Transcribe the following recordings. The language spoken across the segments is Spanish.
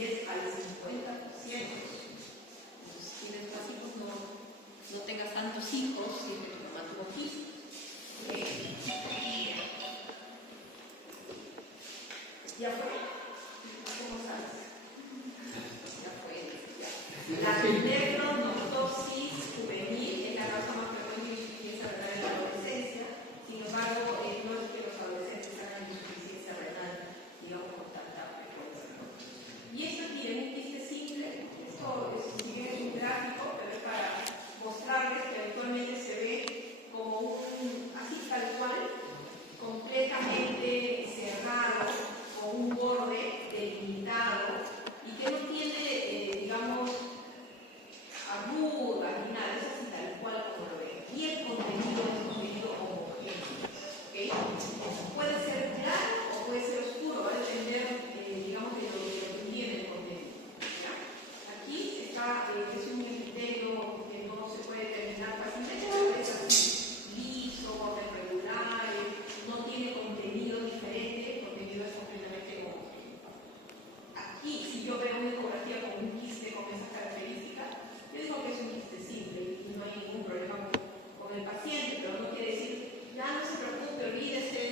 10 al 50%. no tengas tantos hijos si es que tu mamá tuvo quistes. ¿Ya fue? ¿Cómo sabes? Ya fue. Ya. La nefronotosis juvenil es la causa más frecuente de insuficiencia renal en la adolescencia. Sin embargo, no es que los adolescentes hagan insuficiencia renal, digamos, con tanta frecuencia. Y esto aquí es un quiste simple. Esto si bien es un gráfico, pero es para mostrarles que actualmente se ve como así tal cual, completamente cerrado, con un borde delimitado y que no tiene, digamos, arrugas ni nada, es así tal cual como lo ven. Y el contenido es contenido homogéneo. ¿Okay? Puede ser claro o puede ser oscuro, va a depender, digamos, de lo que tiene el contenido. ¿Ya? Aquí está, es un epitelio que no se puede determinar fácilmente, pero es así, liso, irregular, no tiene contenido diferente, el contenido es completamente homogéneo. Aquí, si yo veo una ecografía con un quiste con esas características, yo digo que es un quiste simple y no hay ningún problema con el paciente, pero no quiere decir, ya no se preocupe, olvídese,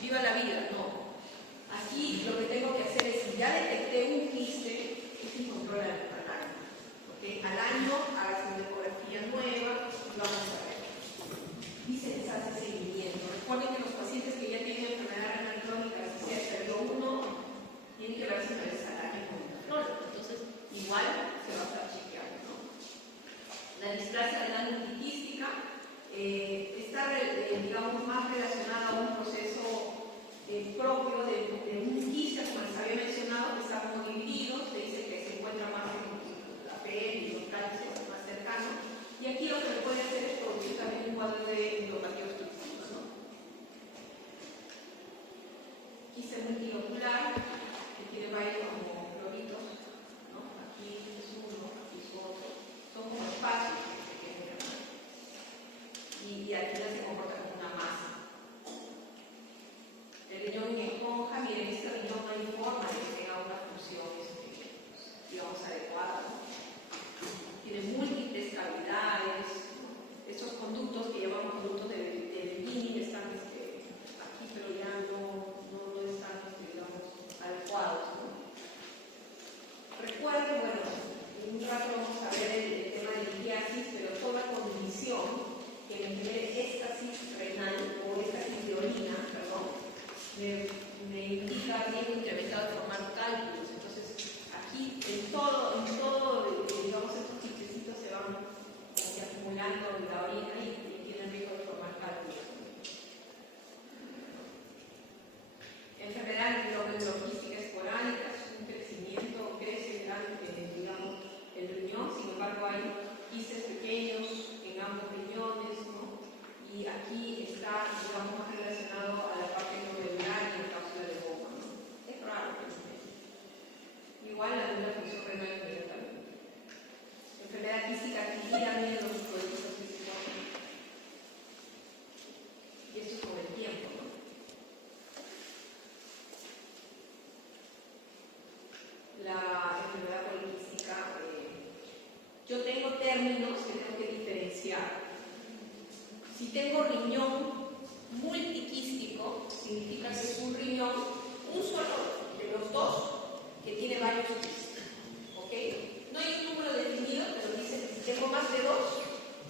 viva la vida, no. Aquí lo que tengo que hacer es, si ya detecté un quiste, es un control al año. ¿Okay? Al año, hagas una ecografía nueva y vamos a ver. Y se les hace seguimiento. Recuerden que los pacientes que ya tienen enfermedad renal crónica, si sea estadio 1, tienen que verse una vez al año con un nefrólogo. Entonces, igual se va a estar chequeando, ¿no? La displasia renal multiquística está, digamos, más relacionada a un proceso propio de un quiste, como les había mencionado, que está como dividido, se dice que se encuentra más en la piel y los cálculos más cercanos. Y aquí lo que se puede hacer es producir también un cuadro de endopatía obstructiva, ¿no? Quiste multilocular, que tiene varios como floritos, ¿no? Aquí es uno, aquí es otro. Son como espacios que se generan. Y aquí ya se comporta como una masa. El riñón en esponja, miren, este riñón no hay forma de que tenga una función, digamos, adecuada, ¿no? Tiene múltiples cavidades, ¿no? Estos conductos que llamamos conductos de Bellini están aquí, pero ya no están, digamos, adecuados, ¿no? Recuerden, bueno, en un rato vamos a ver el tema de litiasis, pero toda condición que me genere éxtasis renal o éxtasis de orina, perdón, me indica riesgo incrementado de formar cálculos. Entonces, aquí en todo, digamos, estos chistecitos se van acumulando en la orina y tienen riesgo de formar cálculos. Enfermedad glomeruloquística esporádica, es un crecimiento, crece grande, digamos, el riñón, sin embargo hay quistes pequeños en ambos riñones, ¿no? Y aquí está, digamos, más relacionado a la parte glomerular y la cápsula de goma, ¿no? Es raro que no. Igual la de la función renal inmediatamente. Enfermedad quística adquirida de los productos físicos. Y eso es con el tiempo, ¿no? La enfermedad poliquística, yo tengo términos que tengo que diferenciar. Si tengo riñón multiquístico, significa que es un riñón, un solo de los dos, que tiene varios quistes. ¿Ok? No hay un número definido, pero dice que si tengo más de dos,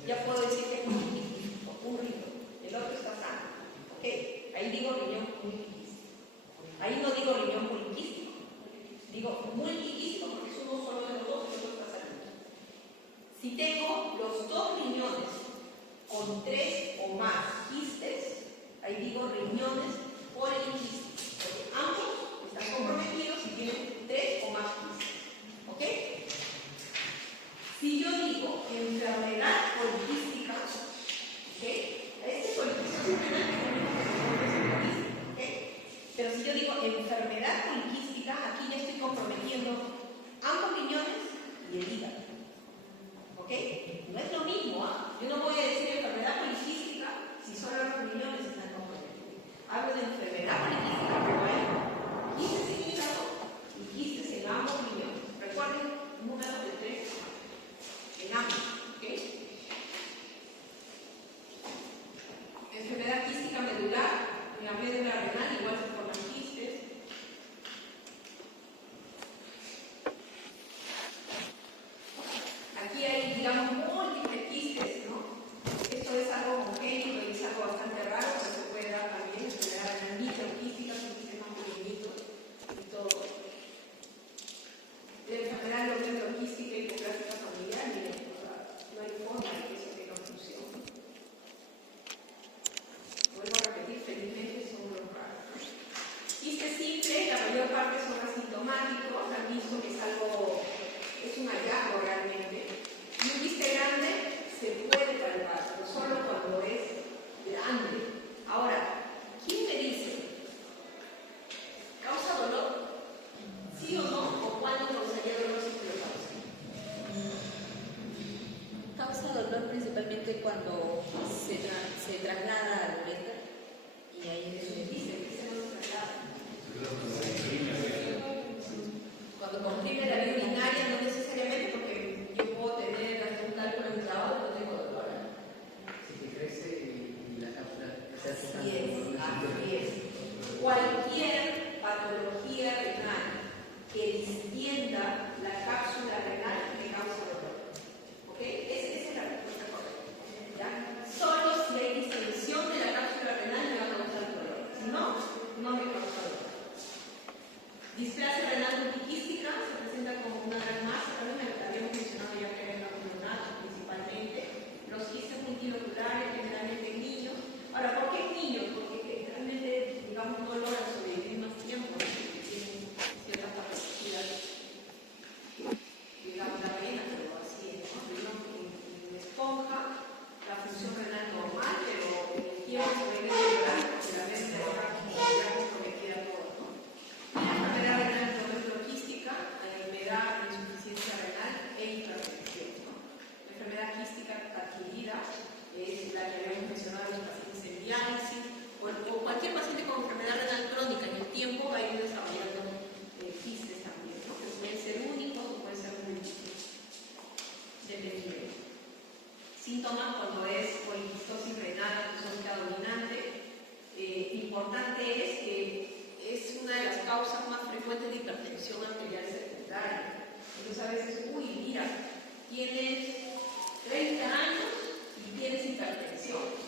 ya puedo decir que es multiquístico, un riñón. El otro está sano. ¿Ok? Ahí digo riñón multiquístico. Ahí no digo riñón poliquístico. Digo multiquístico porque es uno solo de los dos y el otro está sano. Si tengo los dos riñones con 3 o más quistes, ahí digo riñones poliquísticos, porque ambos están comprometidos y tienen 3 o más quistes. ¿Ok? Si yo digo enfermedad poliquística, ¿ok? Este poliquístico ¿ok? Pero si yo digo enfermedad poliquística, aquí ya estoy comprometiendo ambos riñones y el hígado. ¿Ok? No es lo mismo, ¿ah? Yo no voy a decir enfermedad poliquística si solo los riñones están comprometidos. Hablo de enfermedad poliquística, pero hay quistes en hígado y quistes en ambos riñones. Recuerden, número de 3 en ambos. ¿Ok? cuando se traslada a la uretra y ahí es donde dice que se nos traslada. Cuando comprime la vía urinaria, no necesariamente porque yo puedo tener hasta un cálculo en el trabajo y no tengo dolor. Si te crece y la cápsula se hace Así es. Cualquier patología renal que distienda la cápsula renal me causa dolor. ¿Ok? Esa es la respuesta correcta. ¿Ya? Solo si hay distensión de la cápsula renal me va a causar dolor. Si no, no me causa dolor. Displasia renal multiquística se presenta como una gran masa. También habíamos mencionado ya que era neonatos principalmente. Los quistes multiloculares, generalmente en niños. Ahora, ¿por qué en niños? Porque realmente, digamos, no logran sobrevivir más tiempo, ¿no? Tienen ciertas capacidades, digamos, la vena, pero así es, ¿no? En esponja, la función renal normal, pero en el tiempo se ve deteriorada porque la vena está comprometida todo, ¿no? Y la enfermedad renal endometrioquística me da insuficiencia renal e hipertensión, ¿no? La enfermedad quística adquirida es la que habíamos mencionado en los pacientes en diálisis o cualquier paciente con enfermedad renal crónica en el tiempo va a ir desarrollando quistes también, ¿no? Que pueden ser únicos o pueden ser múltiples, dependiendo. Síntomas cuando es poliquistosis renal, acusónica dominante, importante es que es una de las causas más frecuentes de hipertensión arterial secundaria. Entonces a veces, uy, mira, tienes 30 años y tienes hipertensión.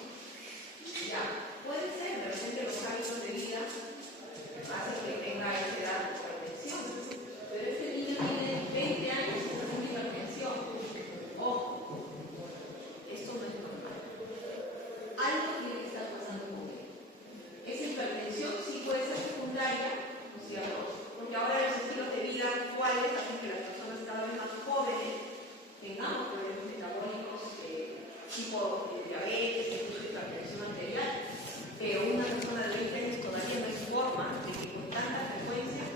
Ya, puede ser, de repente los hábitos de vida hacen que tenga esa edad de hipertensión. Pero este niño tiene 20 años y está con hipertensión. Ojo, esto no es normal. Algo tiene que estar pasando con él. Esa hipertensión sí puede ser secundaria, ¿no es cierto? Porque ahora los estilos de vida actuales hacen que las personas cada vez más jóvenes tengamos problemas metabólicos tipo diabetes, incluso hipertensión arterial, pero una persona de 20 años todavía no hay forma de que con tanta frecuencia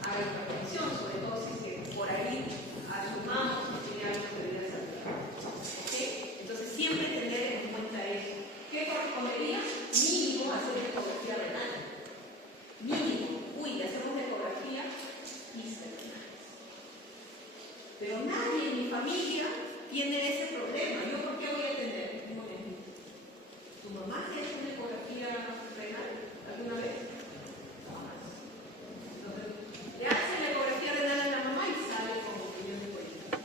haga hipertensión, sobre todo si es que por ahí asumamos que tiene hábitos de vida saludables. ¿Okay? Entonces siempre tener en cuenta eso. ¿Qué correspondería? Mínimo hacer ecografía renal. Mínimo. Uy, le hacemos la ecografía quistes renales. Pero nadie en mi familia tiene ese problema. ¿Yo por qué voy a tener? Un momentito. ¿Tu mamá tiene una ecografía renal alguna vez? No más. Entonces, le hacen la ecografía renal a la mamá y sale con opinión de política.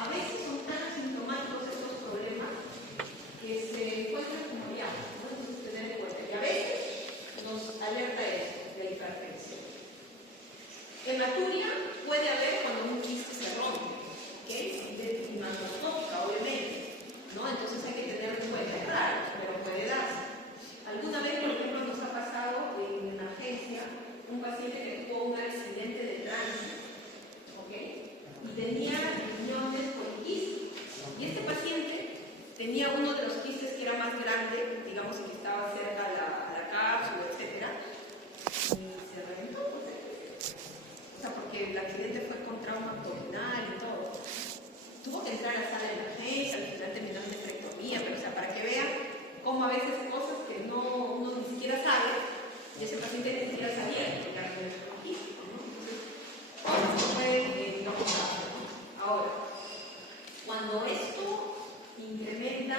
A veces son tan asintomáticos estos problemas que se encuentran como ya, no podemos tener en cuenta. Y a veces nos alerta eso, de la hipertensión. Hematuria puede haber cuando un quiste se rompe. Y macroscópica, obviamente, ¿no? Entonces hay que tenerlo en cuenta, es raro, pero puede darse. Alguna vez, por ejemplo, nos ha pasado en emergencia un paciente que tuvo un accidente de tránsito, ¿ok? Y tenía riñones poliquísticos. Y este paciente tenía uno de los quistes que era más grande, digamos que estaba cerca a la cápsula, etc. Y se reventó, o sea, porque el accidente fue con trauma abdominal y todo. Tuvo que entrar a la sala de emergencia, al final terminó en nefrectomía, pero o sea, para que vean cómo a veces cosas que uno ni siquiera sabe, y ese paciente ni siquiera sabía que era neurológico, ¿no? Entonces, cosas que pueden no pasar. Ahora, cuando esto incrementa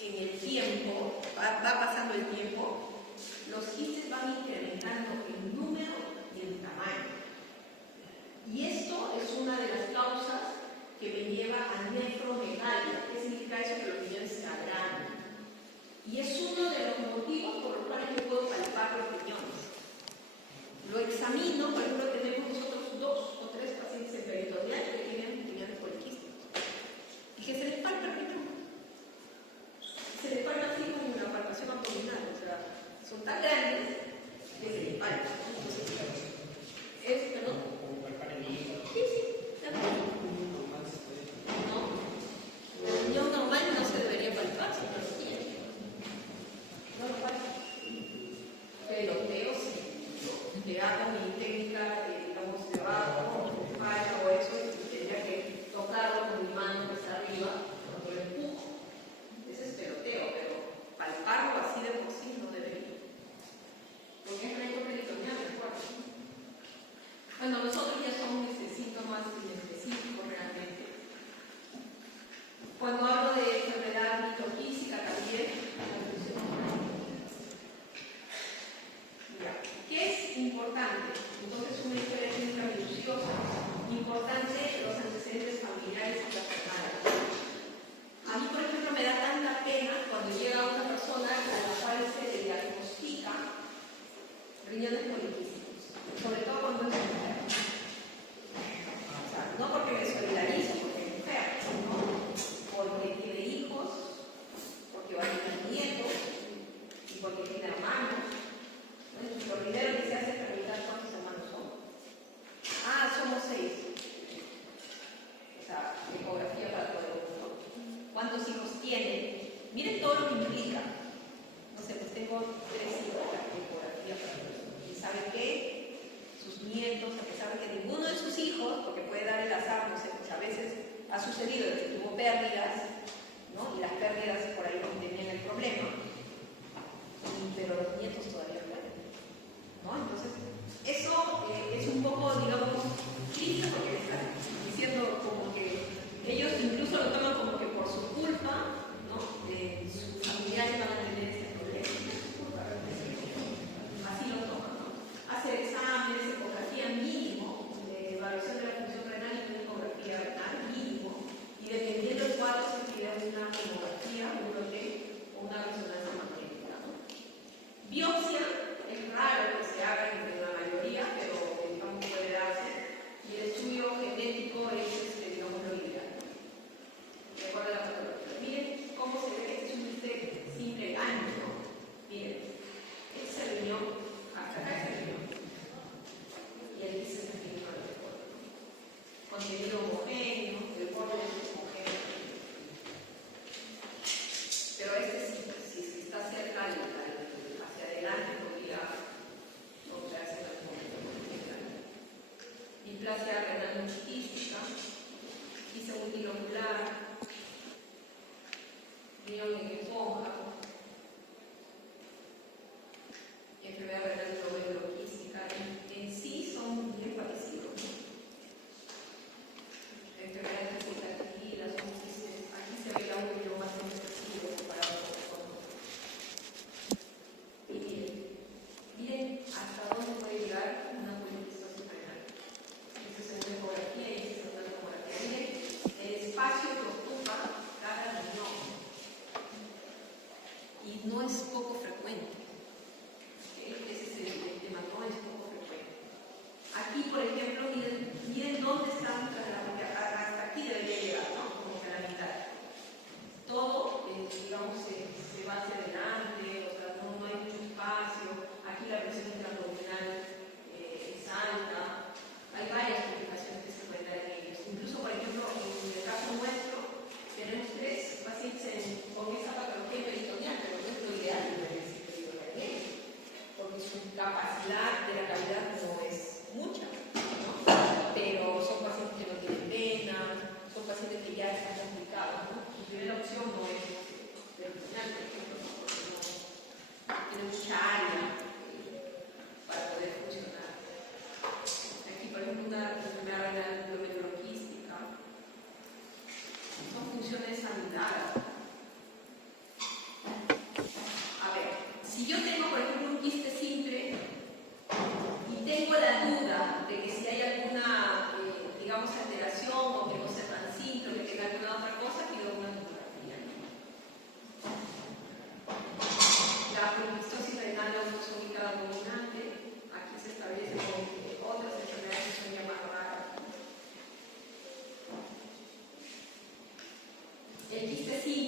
en el tiempo, va pasando el tiempo, los quistes van incrementando en número y en tamaño. Y esto es una de las causas que me lleva a nefromegalia. ¿Qué significa eso? Que los riñones se agrandan. Y es uno de los motivos por los cuales yo puedo palpar los riñones. Lo examino, por ejemplo, tenemos nosotros 2 o 3 pacientes en peritoneal que tienen riñones poliquísticos. Y que se les palpa el riñón. Se les palpa así como una palpación abdominal. O sea, son tan grandes que se les palpa. ¿Perdón? Sí, también. No, el riñón normal no se debería palpar, si no lo quiere. No lo palpa. Peloteo, sí. Le hago mi técnica Cuando hablo de enfermedad microfísica también, mira, ¿qué es importante? Entonces, una historia clínica minuciosa. Importante los antecedentes familiares y personales. A mí, por ejemplo, me da tanta pena cuando llega una persona a la cual se le diagnostica riñones poliquísticos, sobre todo cuando es mujer. O sea, no porque me solidarizo, porque es mujer, ¿no? Porque tiene hijos, porque va a tener nietos y porque tiene hermanos. Entonces, lo primero que se hace es preguntar cuántos hermanos son. Ah, somos 6. O sea, ecografía para todo el mundo. ¿Cuántos hijos tiene? Miren todo lo que implica. No sé, pues tengo 3 hijos, la ecografía para todo el mundo. ¿Y saben qué? Sus nietos, a pesar de que ninguno de sus hijos, porque puede dar el azar, no sé, pues a veces ha sucedido de que tuvo pérdidas, ¿no? Y las pérdidas por ahí tenían el problema, pero los nietos todavía pueden, ¿no? Entonces, eso es un poco, digamos, triste porque me están diciendo como que ellos incluso lo toman como que por su culpa, ¿no? Sus familiares van a tener este problema. Así lo toman, ¿no? Hacer exámenes, ecografía mínimo, evaluación de la función renal y una ecografía renal mínimo, y dependiendo del cuadro se pide una tomografía, un bloque o una resonancia magnética, ¿no? Biopsia es raro que se haga en la mayoría, pero digamos que puede darse, y el estudio genético es, digamos, lo ideal, ¿no? De acuerdo a la fotografía. Miren cómo se ve, este es un bistec simple ancho, miren, este es el riñón, hasta acá es el riñón, y aquí se está el contenido homogéneo, el borde es homogéneo. Pero si está cerca, hacia adelante, podría hacer la displasia renal multiquística, quisa multilocular, riñón en esponja, enfermedad renal glomeruloquística, en sí son bien parecidos, ¿no? Enfermedades vegetativas, aquí se ve la uno más expresivo comparado con otros. Y miren hasta dónde puede llegar una poliquistosis renal. Esa es una ecografía y esa es una tomografía. Miren el espacio que ocupa cada riñón. Y no es poco frecuente. Ese es el tema, no es poco frecuente. Aquí, por ejemplo, miren dónde están hasta aquí debería llegar, ¿no? Como que a la mitad. Todo, digamos, se va hacia adelante, o sea, no hay mucho espacio. Aquí la presión intraabdominal es alta. Hay varias complicaciones que se pueden dar en ellos. Incluso, por ejemplo, en el caso nuestro, tenemos 3 pacientes con esa patología peritoneal, pero no es lo ideal de la peritoneal, porque su capacidad de la cavidad no es mucha, ¿no? Pero son pacientes que no tienen venas, son pacientes que ya están complicados, ¿no? Su primera opción no es peritoneal, por ejemplo, ¿no? Porque no tiene mucha área para poder funcionar. Aquí, por ejemplo, una enfermedad renal glomeruloquística, son funciones sanitarias. A ver, si yo tengo, por ejemplo, un quiste simple y tengo la duda de que si hay alguna, digamos, alteración o que no sea tan simple o que tenga alguna otra cosa, pido una tomografía. La poliquistosis renal autosómica dominante, aquí se establece con otras enfermedades que son ya más raras. El quiste simple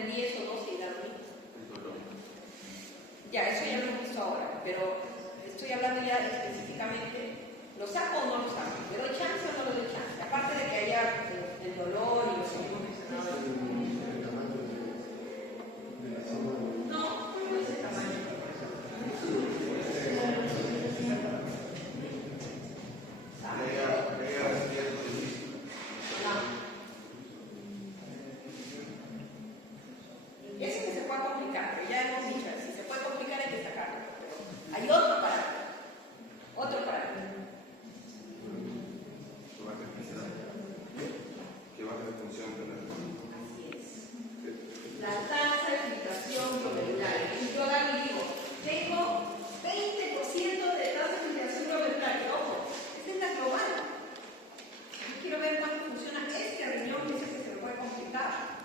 poner 10 o 12 y dar lo mismo. Ya, eso ya lo hemos visto ahora, pero estoy hablando ya específicamente, ¿lo saco o no lo saco? ¿Le doy chance o no le doy chance? Aparte de que haya el dolor y lo que hemos mencionado. No, no es el tamaño. Ese que se puede complicar, pero ya hemos dicho, si se puede complicar hay que sacarlo. Pero hay otro parámetro. Otro parámetro. ¿Qué va a hacer función tener? Así es. La tasa de filtración glomerular. Y yo agarro y digo, tengo 20% de tasa de filtración glomerular. Ojo, esta es la global. Yo quiero ver cuánto funciona este riñón, que es el que se me puede complicar.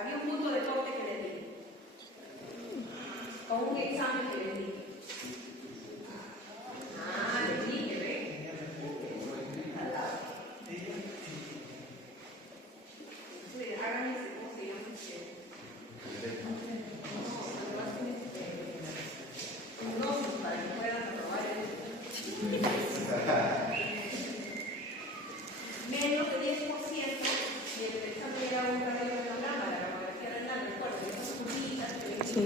Había un punto de corte que le di. Con un examen que le di. Ah, le di, que ve. Al lado. Entonces, háganme ese, ¿cómo se llama? No, para que puedan aprobar menos de 10% y el examen era un cardiograma, la radiografía renal, recuerden, esas curvitas que ven. Sí,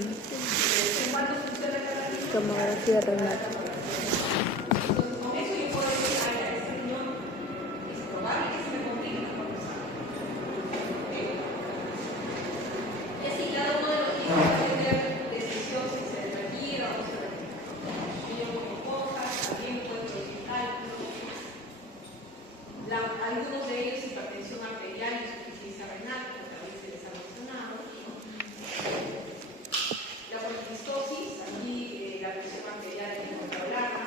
¿En cuánto funciona cada riñón? tomografía renal. Entonces, con eso yo puedo decir, ay, a este riñón es probable que se me complique la conversación. ¿Ok? Y así cada uno de los niños va a tener decisión si se retira o no se retira. Niños con cosas, también pueden producir cálculos. Algunos de ellos hipertensión arterial y insuficiencia renal, como también se les ha mencionado. La poliquistosis, aquí la presión arterial hay que controlarla,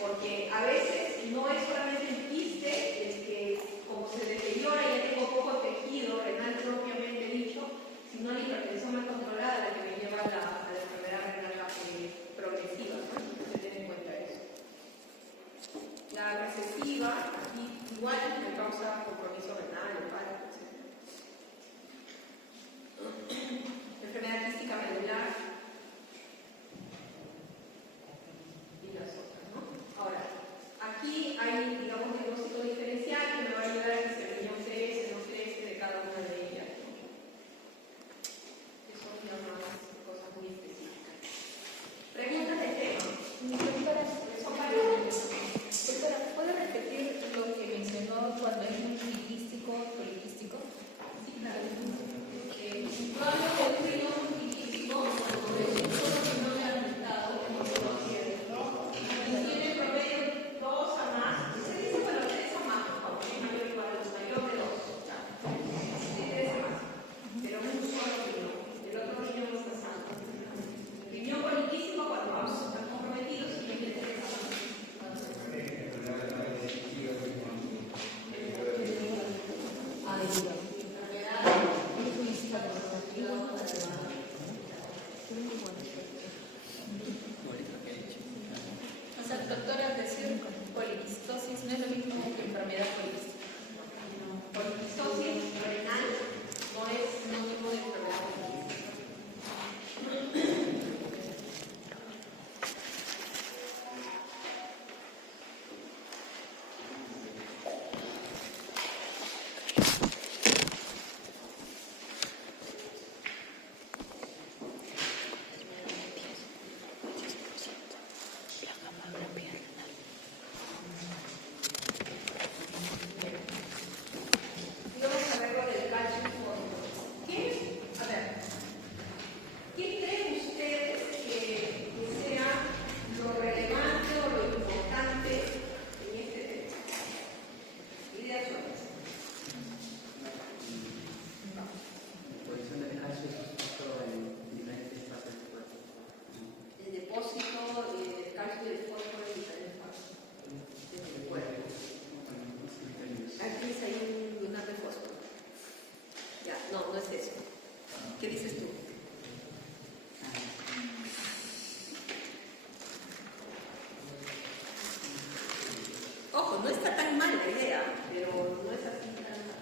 porque a veces no es solamente el quiste, es que como se deteriora y ya tengo poco tejido renal propiamente dicho, sino la hipertensión más controlada la que me lleva a la enfermedad renal progresiva, ¿no? Se tiene en cuenta eso. La recesiva, aquí igual me causa compromiso renal, hepático, etc. Enfermedad quística medular y las otras, ¿no? Ahora, aquí hay, digamos, diagnóstico diferencial que me va a ayudar a que si el riñón crece, no crece de cada una de ellas, ¿no? Que son ya más cosas muy específicas. Preguntas del tema. Son varias. Doctora, ¿puede repetir lo que mencionó cuando es multiquístico, poliquístico? Sí, claro. Yo hablo de un riñón multiquístico cuando el riñón le ha aumentado como lo cierto y tiene promedio 2 a más. Se dice, bueno, 3 a más, por favor, mayor o igual, mayor de 2. Ya. Sí, 3 a más. Pero un solo riñón. El otro riñón no está sano. El riñón poliquístico, cuando vamos a estar comprometidos, tiene 3 a más. O sea, doctora, al decir poliquistosis no es lo mismo que enfermedad poliquística. Poliquistosis renal no es sinónimo de enfermedad poliquística. Y vamos a ver lo del calcio fósforo. A ver, ¿qué creen ustedes que sea lo relevante o lo importante en este tema? Ideas sueltas. Posición del calcio y fósforo en diferentes fases del cuerpo. El depósito del calcio y del fósforo en diferentes partes del cuerpo. Aquí hay un lunar de fósforo. Ya, no es eso. ¿Qué dices tú? Ojo, no está tan mal la idea, pero no es así tan mal.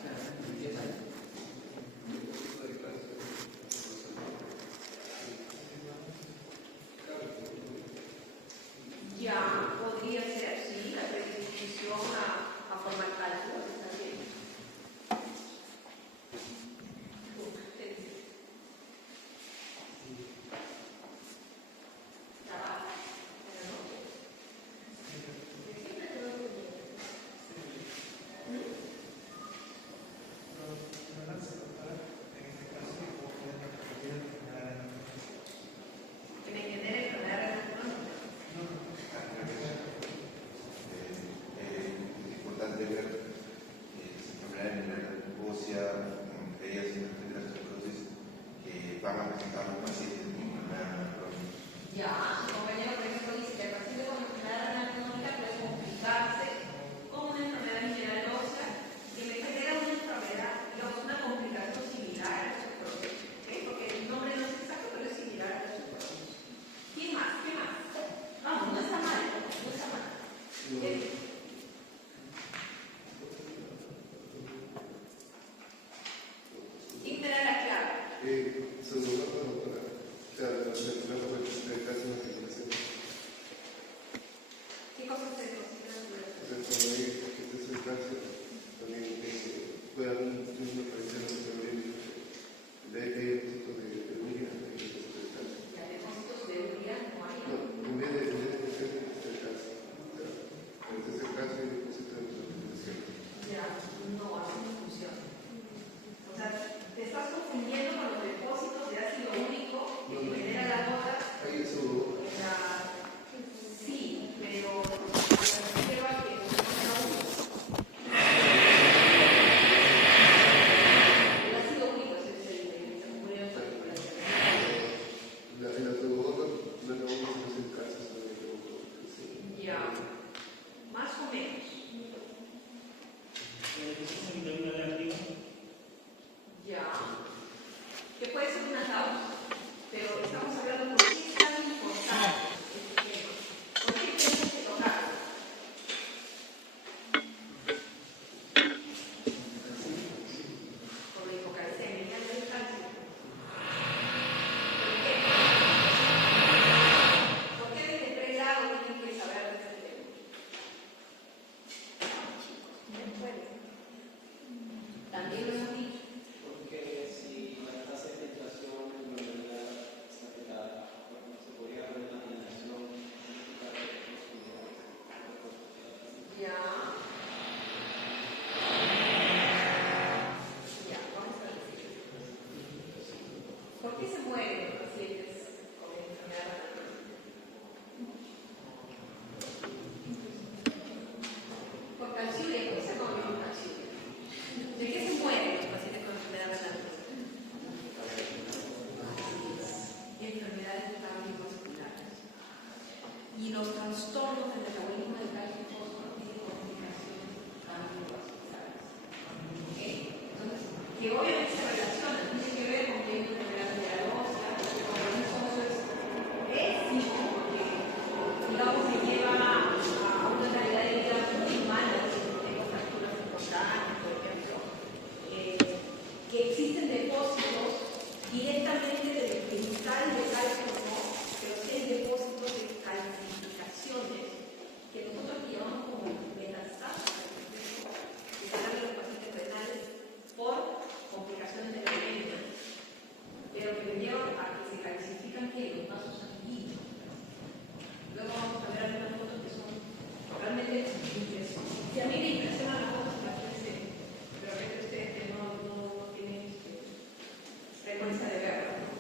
cosas se consideran diversas? Entonces, cuando hay este es el calcio, también puede haber una aparición de depósitos de urea, Ya, depósitos de urea no hay. no, en vez de el calcio. Entonces el calcio y depósito de fermentación. Ya, no, así no funciona. O sea, te estás confundiendo con los depósitos de ácido úrico que genera la gota. Ahí eso. Sí, pero me refiero a que no sea uno. El ácido úrico es el que murió en La pseudogota, no es el calcio, sino el ya, más o menos. Ya, que puede ser una causa, pero estamos hablando por qué es tan importante este tema. ¿Por qué tenemos que tocarlo? Por la hipocalcemia, ya no hay calcio. ¿Por qué? ¿Por qué desde pregrado tienen que saber de este tema? También lo hemos dicho. Porque si la tasa de filtración en la realidad está alterada, se podría haber una generación Ya. Ya, vamos a decir. ¿Por qué se mueren los pacientes con enfermedad renal? Por calciuria, ¿por qué se mueren con calciuria? ¿De qué se mueren los pacientes con enfermedad renal? Enfermedades cardiovasculares. Y los trastornos del metabolismo del calcio y fósforo tienen complicaciones cardiovasculares. ¿Ok? Entonces, que obviamente se relacionan, tiene que ver con que hay una enfermedad mineralosa, con un socio éxito, porque digamos que lleva a una calidad de vida muy mala, si tengo fracturas importantes, por ejemplo, que existen depósitos directamente del cristal de calcio, ¿no? Pero sí hay depósitos de calcificaciones que nosotros llamamos como metastasis, que se dan en los pacientes renales por complicaciones de la anemia, pero que llevan a que se calcifican que los vasos sanguíneos. Luego vamos a ver algunas fotos que son realmente impresionantes. Si a mí me impresionan las fotos, las pensé, pero a veces ustedes que no tienen frecuencia de verlas, ¿no?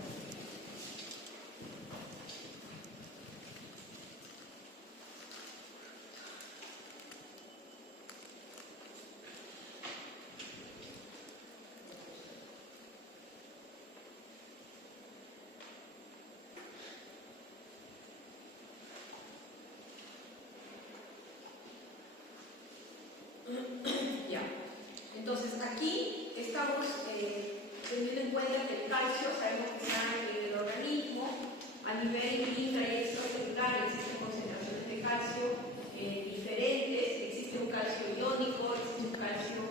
Ya. Entonces, aquí estamos teniendo en cuenta que el calcio, sabemos que está en el organismo, a nivel intra y extracelular existen concentraciones de calcio diferentes, existe un calcio iónico, existe un calcio,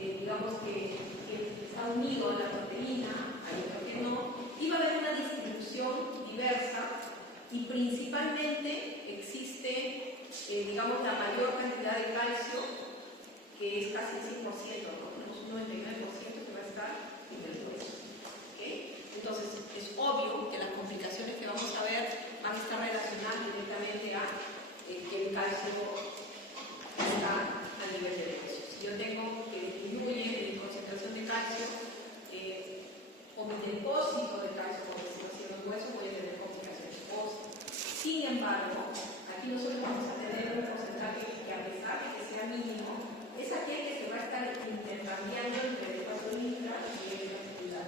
digamos que está unido a la proteína, hay otro que no, y va a haber una distribución diversa y principalmente existe, digamos, la mayor cantidad de calcio, que es casi el 100%, ¿no? Tenemos un 99% que va a estar en el hueso. ¿Okay? Entonces, es obvio que las complicaciones que vamos a ver van a estar relacionadas directamente a que el calcio está a nivel del hueso. Si yo tengo que disminuye mi concentración de calcio o mi depósito de calcio, como decimos así, en los huesos, voy a tener complicaciones óseas. Sin embargo, aquí nosotros vamos a tener un porcentaje que, a pesar de que sea mínimo, es aquel que se va a estar intercambiando entre el espacio intra y el extracelular.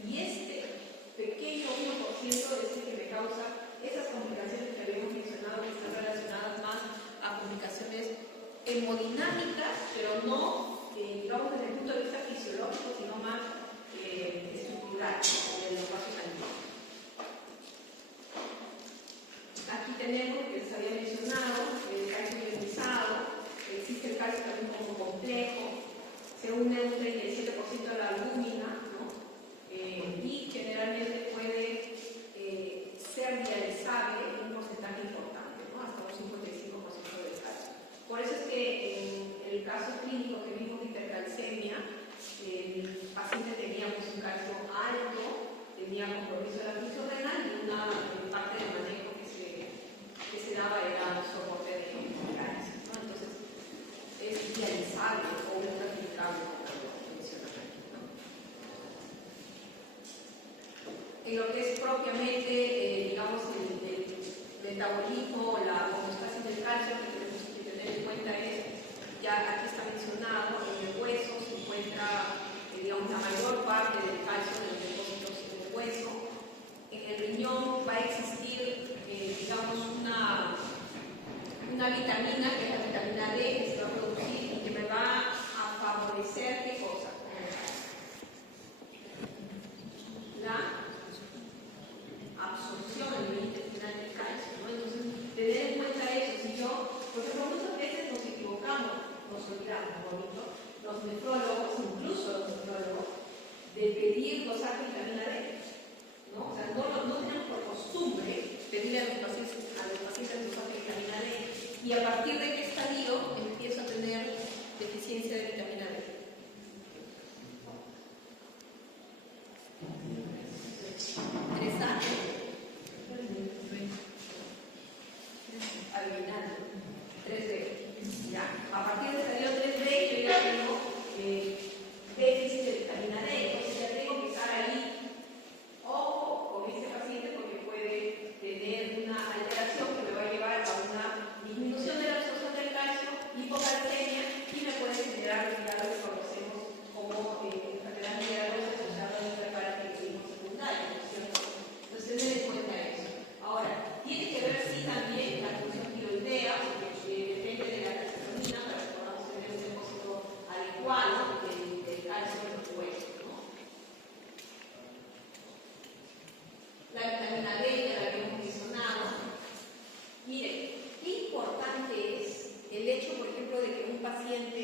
Y este pequeño 1% es el que me causa esas complicaciones que habíamos mencionado, que están relacionadas más a complicaciones hemodinámicas, pero no, digamos, desde el punto de vista fisiológico, sino más estructural, de los vasos sanguíneos. Aquí tenemos, que les había mencionado, el calcio ionizado. Existe el calcio también como complejo, se une un 37% a la albúmina, ¿no? Y generalmente puede ser dializable en un porcentaje importante, ¿no? Hasta un 55% en lo que es propiamente, digamos, el metabolismo, la homeostasis del calcio, que tenemos que tener en cuenta es, ya aquí está mencionado, en el hueso se encuentra, digamos, la mayor parte del calcio de los depósitos en el hueso. En el riñón va a existir, digamos, una vitamina, que es la vitamina D, que se va a producir y que me va a favorecer, ¿qué cosa? La absorción a nivel intestinal del calcio, ¿no? Entonces, tener en cuenta eso. Si yo, por ejemplo, muchas veces nos equivocamos, nos olvidamos, ¿no? Los nefrólogos, incluso los nefrólogos, de pedir dosar vitamina D, ¿no? O sea, no tenemos por costumbre pedirle a los pacientes dosar vitamina D, y a partir de qué estadio empiezo a tener deficiencia de vitamina D. 3 años. Adivinando. 3B. ¿Ya? A partir del estadio 3B yo ya tengo déficit de vitamina D. Entonces ya tengo que estar ahí. Ojo con este paciente porque puede tener una alteración que me va a llevar a una disminución de la absorción del calcio, hipocalcemia, y me puede generar lo que conocemos como enfermedad milagrosa asociada a un preparativismo secundario, ¿no es cierto? Entonces tener en cuenta eso. Ahora, tiene que ver sí también la función tiroidea, porque depende de la testosterona para que podamos tener un depósito adecuado del calcio en los huesos, ¿no? La vitamina D, que la que hemos mencionado. Miren, qué importante es el hecho, por ejemplo, de que un paciente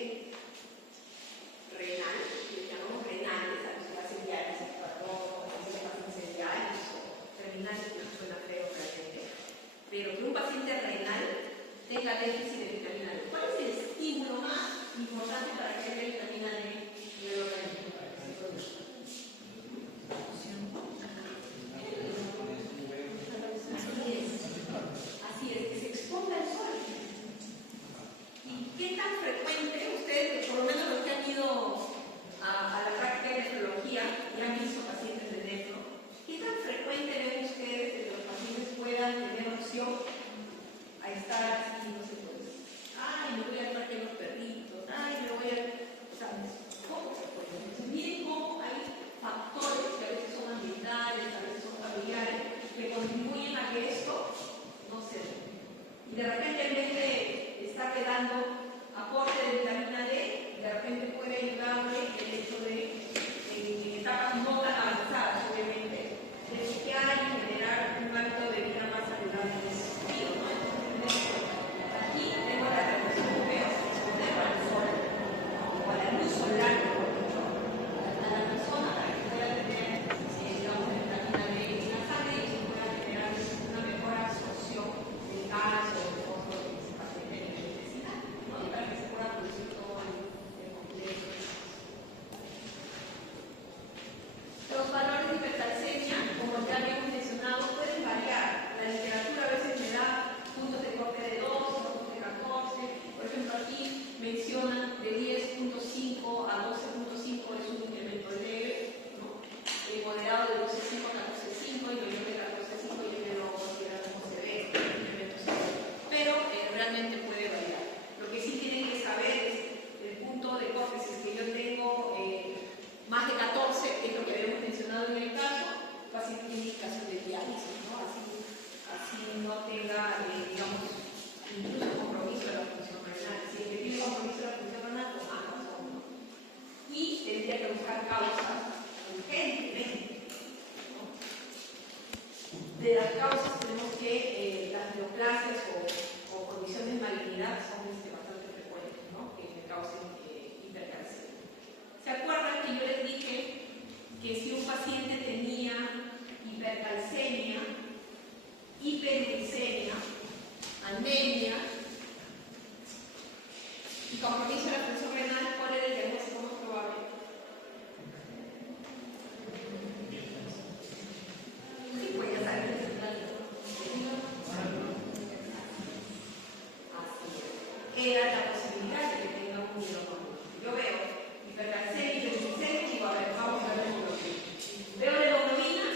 renal, que llamamos renales, a los que hacen diálisis, o pacientes diálisis o terminales, que no suena feo realmente, pero que un paciente renal tenga déficit de vitamina D. ¿Cuál es el estímulo más importante para que haya vitamina D en el organismo? Así es, que se exponga al sol. ¿Y qué tan frecuente ustedes, por lo menos los que han ido a la práctica de nefrología y han visto pacientes de nefro, qué tan frecuente ven ustedes que los pacientes puedan tener opción a estar así, no sé, pues, ay, me voy al parque de los perritos, ay, me voy a... ¿Sabes? ¿Cómo se puede? Entonces, miren cómo hay factores que a veces son ambientales, a veces son familiares, que contribuyen a que esto no se dé. Y de repente, en vez de estarle dando aporte de vitamina D, de repente puede ayudarle el hecho de, en etapas no tan avanzadas, obviamente, de chequear y generar un hábito de vida más saludable en ese sentido, ¿no? Entonces, aquí tengo la relación que veo, exponerlo al sol, o a la luz solar, por ejemplo, a la persona para que pueda tener, digamos, vitamina D en la sangre y se pueda generar una mejor absorción del calcio, del fósforo que se va a tener en la intestinal, ¿no? Y para que se pueda producir todo el complejo. Los valores de hipercalcemia, como ya habíamos mencionado, pueden variar. La literatura a veces me da puntos de corte de 12, puntos de 14. Por ejemplo, aquí mencionan de 10.5 a 12.5 es un incremento leve, ¿no? Moderado de 12.5 a 14.5 y mayor de 14.5 y el no considera como severo, incremento severo. Pero realmente puede variar. Lo que sí tienen que saber es el punto de corte. Si es que yo tengo más de 14, que es lo que habíamos mencionado en el caso, casi tiene indicación de diálisis, ¿no? Así no tenga, digamos, incluso compromiso de la función renal. Si el que tiene compromiso de la función renal, pues más razón, ¿no? Y tendría que buscar causas urgentemente, ¿no? De las causas tenemos que las neoplasias o condiciones de malignidad son bastante frecuentes, ¿no? Que me causen hipercalcemia. ¿Se acuerdan que yo les dije que si un paciente tenía hipercalcemia, hiperuricemia, anemia y compromiso de la función renal, cuál era el diagnóstico más probable? Sí, pues ya saben. Era la posibilidad de que tenga un hidrocortisona. Yo veo hipercalcemia, hiperuricemia y digo, a ver, vamos a ver el hemoglobina. Veo la hemoglobina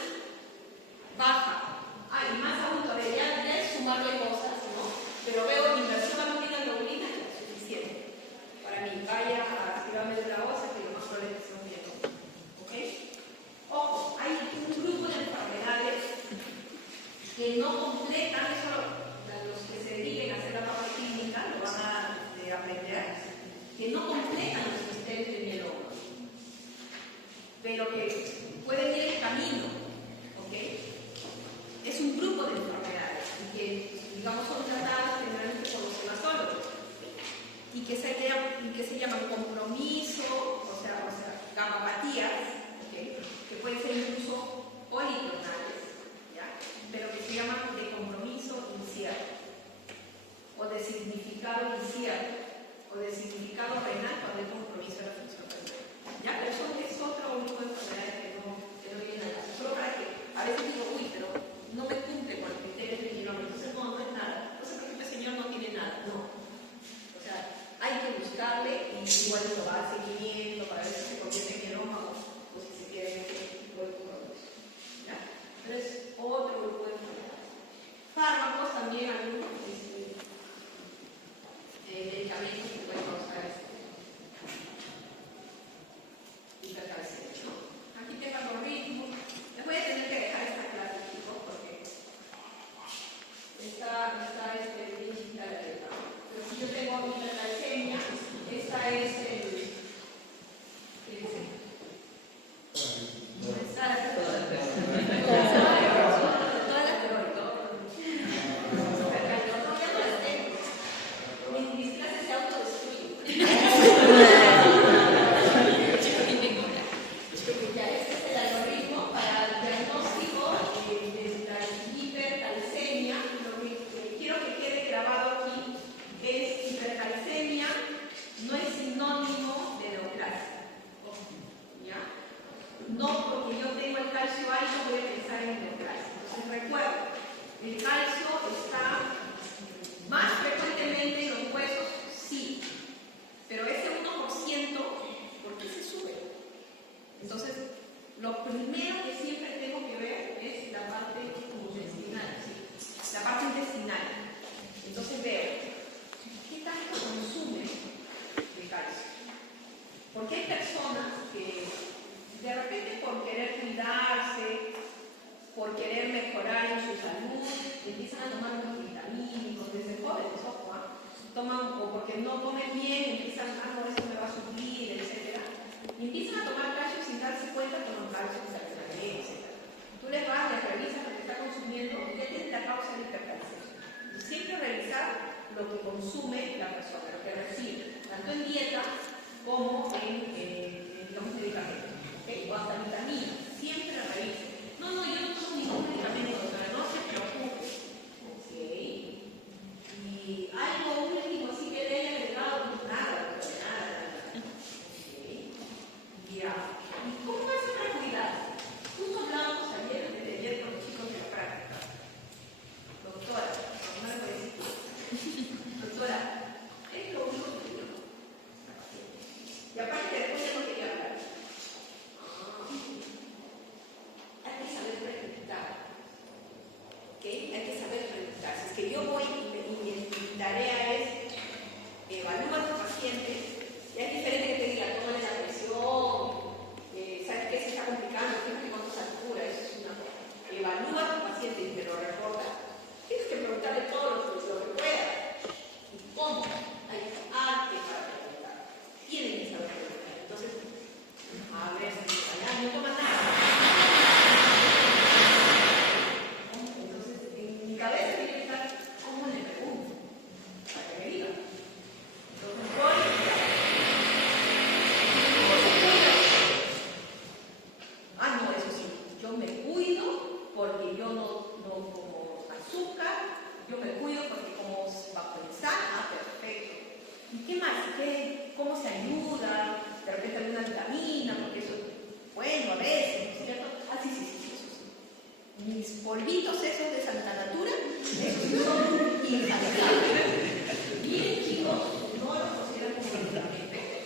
significado incierto, o de significado renal cuando hay compromiso de la función renal. Ya, pero eso es otro grupo de enfermedades que no vienen a caso. Solo para que a veces digo, uy, pero no me cumple con los criterios de Guillermo, entonces no es nada. No se preocupe, señor, no tiene nada. No. O sea, hay que buscarle y igual lo va a seguir viendo para ver si se convierte en mieloma o si se queda en este tipo de compromiso. ¿Ya? Pero es otro grupo de enfermedades. Fármacos también, algunos medicamentos que pueden causar hipercalcemia, ¿no? Aquí tengo los ritmos. Les voy a tener que dejar esta clase, chicos, porque está bien digital la letra. Pero si yo tengo hipercalcemia, esta es mis clases se autodestruyen. Ya, este es el algoritmo para el diagnóstico de la hipercalcemia. Lo que quiero que quede grabado aquí es hipercalcemia no es sinónimo de neoplasia. ¿Ya? No porque yo tengo el calcio alto voy a pensar en neoplasia. Entonces recuerda, el calcio está más frecuentemente en los huesos, sí, pero ese 1%, ¿por qué se sube? Entonces, lo primero que siempre tengo que ver es la parte intestinal, ¿sí? La parte intestinal. Entonces veo, ¿qué tanto consume el calcio? Porque hay personas que de repente por querer cuidarse, por querer mejorar en su salud, empiezan a tomar unos vitamínicos desde jóvenes, ojo, toman, o porque no comen bien, empiezan, no, eso me va a suplir, etc. Y empiezan a tomar calcio sin darse cuenta que los calcios se alteran, etc. Tú les vas, les revisas lo que está consumiendo, y ya tienes la causa de hipercalcemia. Y siempre revisar lo que consume la persona, lo que recibe, tanto en dieta como en digamos, medicamentos, ¿okay? O hasta vitaminas, siempre revisen. No, yo no tomo ningún medicamento, doctora, no se preocupe. ¿Ok? Y algo último, así que le haya agregado, nada. ¿Ok? Ya. ¿Y cómo es para cuidar? Justo hablábamos ayer con los chicos de la práctica. Doctora, no me voy a decir. Doctora, es lo único que digo. Y aparte después ya no quería hablar. Hay que saber practicar. ¿Ok? Hay que saber practicar. Si es que yo voy y mi tarea es evaluar a los pacientes, ya es diferente que te diga, tómale la presión, ¿sabes qué? Se está complicando, fíjate cuánto se altura, eso es una cosa. Evalúa a tu paciente y te lo reporta. Tienes que preguntarle todo lo que pueda. ¿Y cómo? Hay arte para preguntar. Tienen que saber preguntar. Entonces, a ver si allá no toma nada. Entonces, en mi cabeza tiene que estar, ¿cómo le pregunto? Para que me diga. Entonces, voy y no, eso sí, yo me cuido porque yo no como azúcar, yo me cuido porque como vaporizar, perfecto. ¿Y qué más? ¿Cómo se ayuda? De repente alguna vitamina, porque eso, bueno, a veces, ¿no es cierto? Sí, eso sí. Mis polvitos esos de Santa Natura, esos son infaltables. Bien, chicos, no los consideran como medicamento,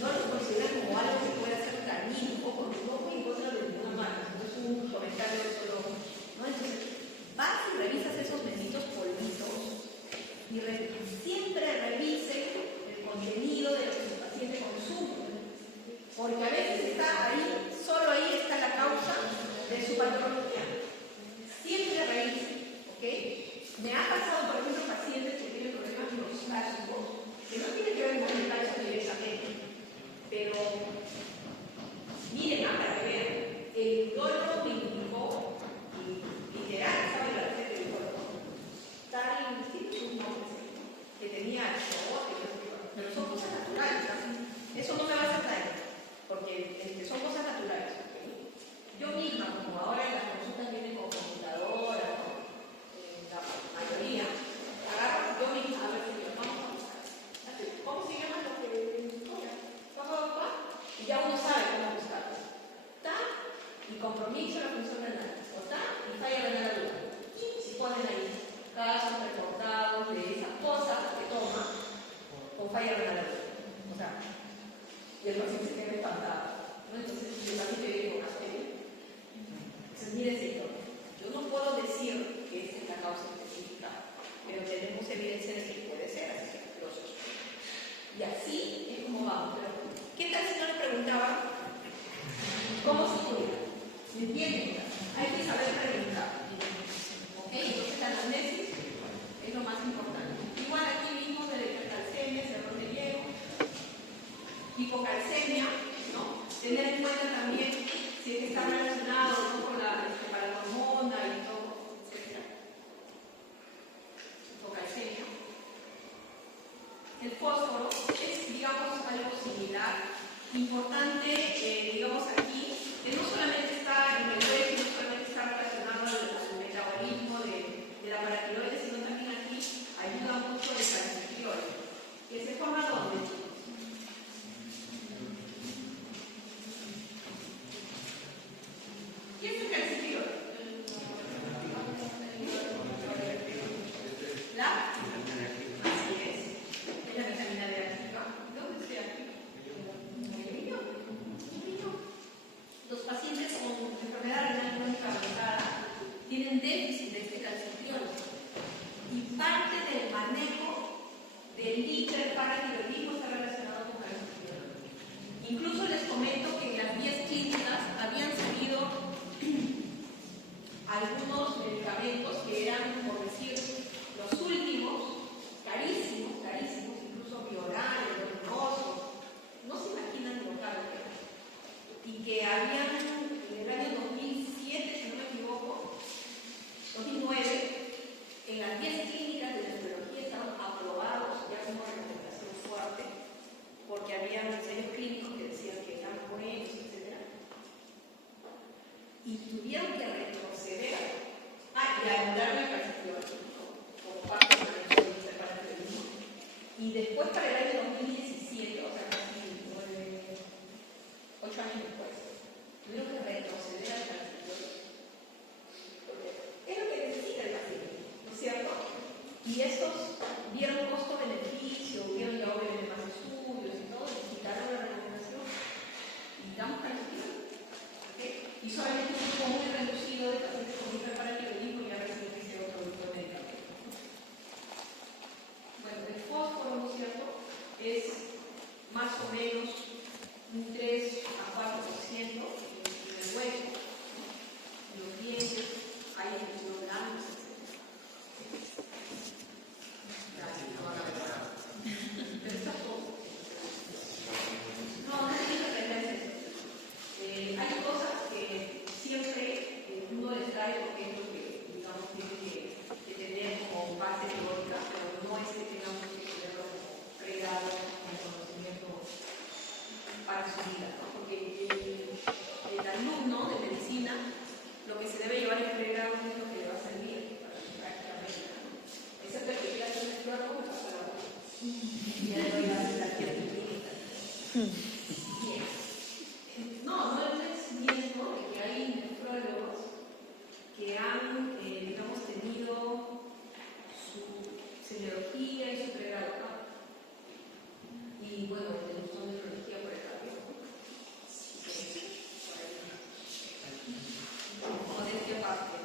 no los consideran como algo que pueda ser dañino, o no voy en contra de ninguna marca, no es un comentario de solo, ¿no? Entonces, vas y revisas esos benditos polvitos y siempre revise el contenido de lo que el paciente consume, porque a veces está ahí, solo ahí está la causa de su patología. Siempre revise, ¿ok? Me ha pasado, por ejemplo, pacientes que tienen problemas neurológicos que no tienen que ver con el calcio directamente, pero miren, para que vean, el urólogo me indicó, literal, ¿saben la receta del urólogo? Tal, sí, un nombre, que tenía pero son cosas naturales, ¿no? Eso no me va a hacer daño, porque son cosas naturales, ¿ok? Yo misma, como ahora en las consultas vaya a ganar. O sea, y el paciente se queda espantado, ¿no? Entonces, el paciente viene con aspecto. Entonces, mire, señor, yo no puedo decir que esta es la causa específica, pero tenemos evidencia de que puede ser así. Y así es como vamos. Pero, ¿qué tal si no le preguntaba cómo se cuida? ¿Me entienden? Hay que saber preguntar. ¿Ok? Entonces, la anamnesis es lo más importante. Igual aquí vimos de la hipercalcemia, error de hierro, hipocalcemia, ¿no? Tener en cuenta también si es que está relacionado, ¿no?, con la hormona y todo, etc. Hipocalcemia. El fósforo es, digamos, algo similar. Importante, digamos, aquí, que no solamente está en el hueso, no solamente está relacionado al metabolismo de la paratiroides, sino también aquí ayuda mucho el calcitriol, que se forma ¿dónde? ¿Qué es el calcitriol? ¿La? Así es. Es la vitamina D activa. ¿Dónde estoy aquí? Los pacientes con enfermedad renal crónica avanzada tienen déficit de este calcitriol y parte del manejo del hiperparatiroidismo está relacionado con calcitriol. Incluso les comento que en las guías clínicas habían salido algunos medicamentos que eran, por decir, los últimos, carísimos, incluso Bioral, Luminoso, no se imaginan lo caro que era. Y que habían, en el año 2007, si no me equivoco, 2009, en las guías clínicas de neurología estaban aprobados ya como recomendación fuerte, porque había ensayos clínicos que decían que eran buenos, etc. Y tuvieron que retroceder y anular el calcitriol como parte de la neurología para el periodismo. Y después, para el año 2017, o sea, casi 8 años después, tuvieron que retroceder al calcitriol. Es lo que necesita el paciente, ¿no es cierto? Y estos vieron costo-beneficio, vieron ya obviamente más estudios y todo, necesitaron la recomendación y damos calcitriol. ¿Okay? Y solamente un grupo muy reducido de pacientes con hiperparatiroidismo ya reciben ese otro grupo de medicamentos. Bueno, el fósforo, ¿no es cierto?, es más o menos un 3 a 4% en el hueso, en los dientes, hay incluso glándulas, etc. Pero está todo. No tiene que aprenderse eso. Hay cosas que siempre uno les trae porque es lo que, digamos, tiene que tener como base teórica, pero no es que tengamos que tenerlo como pregado con conocimiento para su vida, ¿no? Porque el alumno de medicina lo que se debe llevar en pregrado es lo que le va a servir para su práctica médica, ¿no? Excepto el que quiera hacer un exploro, me pasa la voz. Y ya le doy la terapia clínica. Bien. No es desmiento de que hay nefrólogos que han, digamos, tenido su semiología y su pregrado acá. Y bueno, le gustó nefrología por el cambio. Modestia aparte.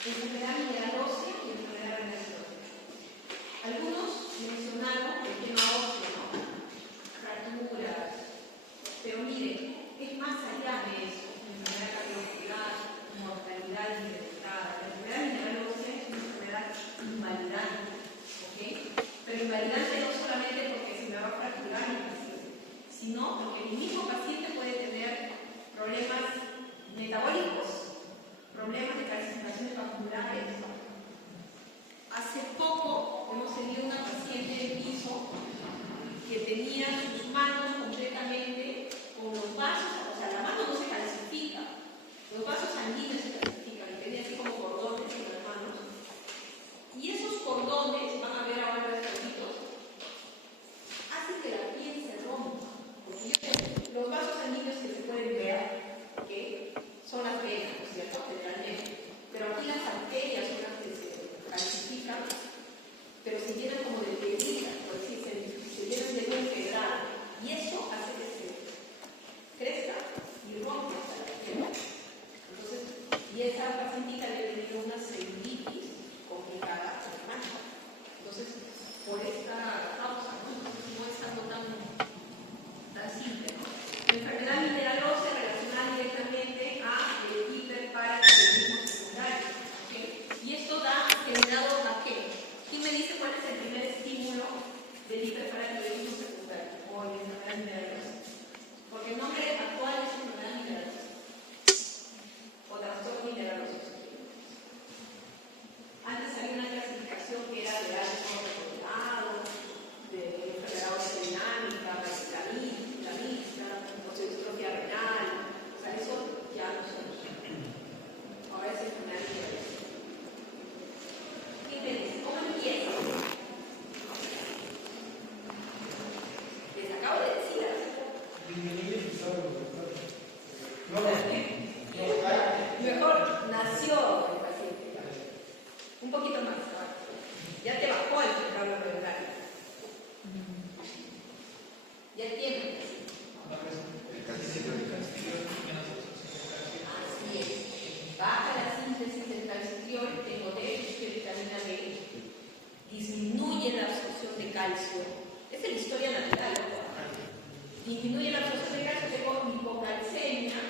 Enfermedad mineral ósea y enfermedad renal crónica. Algunos mencionaron el tema óseo, ¿no? Fracturas. Pero miren, es más allá de eso. Enfermedad cardiovascular, mortalidad incrementada. La enfermedad mineral ósea es una enfermedad invalidante, ¿ok? Pero invalidante no solamente porque se me va a fracturar el paciente, sino porque el mismo paciente puede tener problemas metabólicos, problemas de calcificaciones vasculares. Hace poco hemos tenido una paciente en piso que tenía sus manos completamente con los vasos, o sea, la mano no se calcifica, los vasos sanguíneos se calcifican, y tenía así como cordones en las manos. Y esos cordones, van a ver ahora los cositos, hacen que la piel se rompa. Porque los vasos sanguíneos que se pueden ver, ¿okay?, son las venas, ¿no es cierto?, generalmente. Pero aquí las arterias son las que se pacientita le dio una celulitis complicada, entonces por esta causa, ¿no? Entonces, no es algo tan simple, ¿no? La enfermedad mineral ósea relacionada directamente a hiperparatiroidismo secundario, ¿okay? Y esto da generado a qué? ¿Quién me dice cuál es el primer estímulo del hiperparatiroidismo secundario o la enfermedad mineral ósea? Porque el nombre actual es enfermedad mineral ósea o trastorno mineral óseo. Antes había una clasificación que era de alto recomendado, de enfermedad ósea dinámica, la mixta, osteodistrofia renal, o sea, eso ya no somos. Ahora es enfermedad mineral ósea. ¿Qué te dice? ¿Cómo empieza? Les acabo de decir hace poco. Mejor nació el paciente. Un poquito más. Ya te bajó el vocablo regular. Ya tiene. Así es. Baja la síntesis del calcitriol, tengo déficit de vitamina D, disminuye la absorción de calcio. Esa es la historia natural. Disminuye la absorción de calcio, tengo hipocalcemia,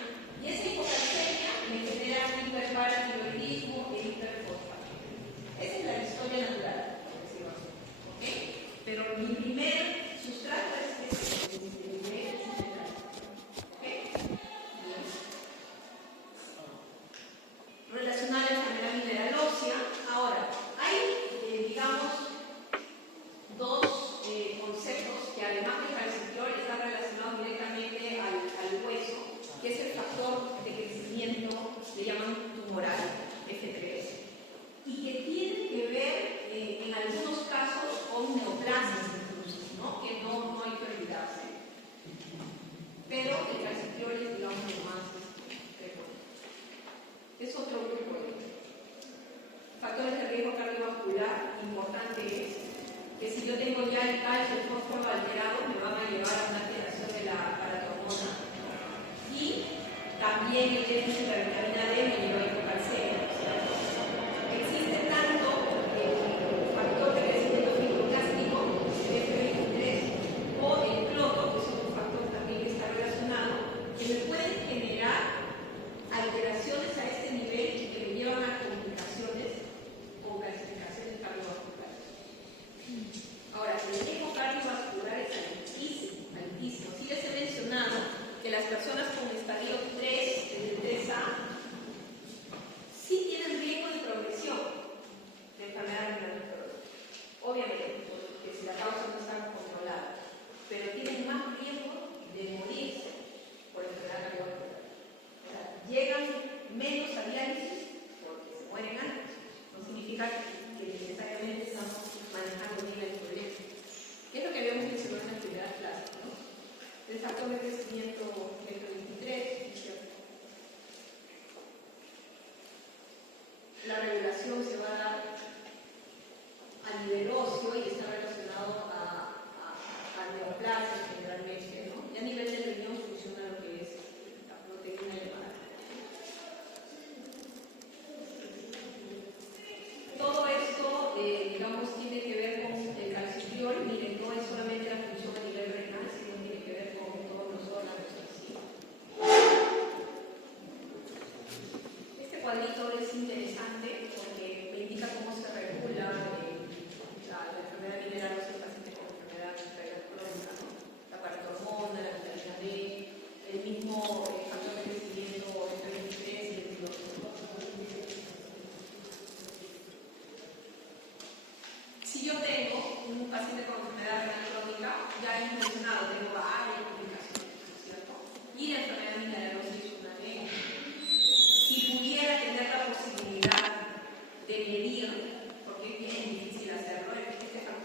y esa hipocalcemia me genera hiperparatiroidismo e hiperfosfatemia. Esa es la historia natural, por decirlo así. ¿Okay? Pero mi primer sustrato es este, mi primer sustrato. ¿Okay? Bien. Relacionada a la enfermedad mineral ósea. Ahora, hay, digamos, dos conceptos que además del calcitriol están relacionados directamente al hueso, que es el factor de crecimiento, le llaman tumoral, F3, y que tiene que ver en algunos casos con neoplasias incluso, ¿no? Que no hay que olvidarse. Pero el calcitriol es, digamos, lo más frecuente. Es otro grupo de factores de riesgo cardiovascular. Importante es que si yo tengo ya el calcio y el fósforo alterado, me van a llevar a una alteración de la paratormona. Y también el déficit de la vitamina D me lleva a hipocalcemia. O sea, existe tanto el factor de crecimiento fibroblástico, el F23, o el cloto, que es otro factor también que está relacionado, que me pueden generar alteraciones a este nivel y que me llevan a complicaciones o calcificaciones cardiovasculares. Ahora, el riesgo cardiovascular es altísimo, altísimo. Sí les he mencionado que las personas con estadio 3, el 3A, sí tienen riesgo de progresión de enfermedad renal. Obviamente, porque si la causa no está controlada, pero tienen más riesgo de morirse por enfermedad cardiovascular. O sea, llegan menos a diálisis porque se mueren antes. No significa que necesariamente estamos manejando bien el problema. Es lo que habíamos mencionado en la actividad clásica, ¿no? El factor de crecimiento F23, ¿cierto? La regulación se va a dar a nivel óseo y está relacionado a neoplasias generalmente, ¿no? Y a nivel de riñón funciona lo que es la proteína elevada. Todo esto, digamos, tiene que ver con el calcitriol. Miren, no es solamente la función a nivel renal, sino tiene que ver con todos los órganos en sí. Este cuadrito es interesante porque me indica cómo se regula la enfermedad mineral ósea en pacientes con enfermedad renal crónica, ¿no? La paratormona, la vitamina D, el mismo factor de crecimiento F23 y el glucógeno. Si yo tengo un paciente con enfermedad renal crónica, ya hemos mencionado, tengo varias complicaciones, ¿cierto? Y la enfermedad mineral ósea es una de ellas. Si pudiera tener la posibilidad de medir, porque es bien difícil hacerlo, este factor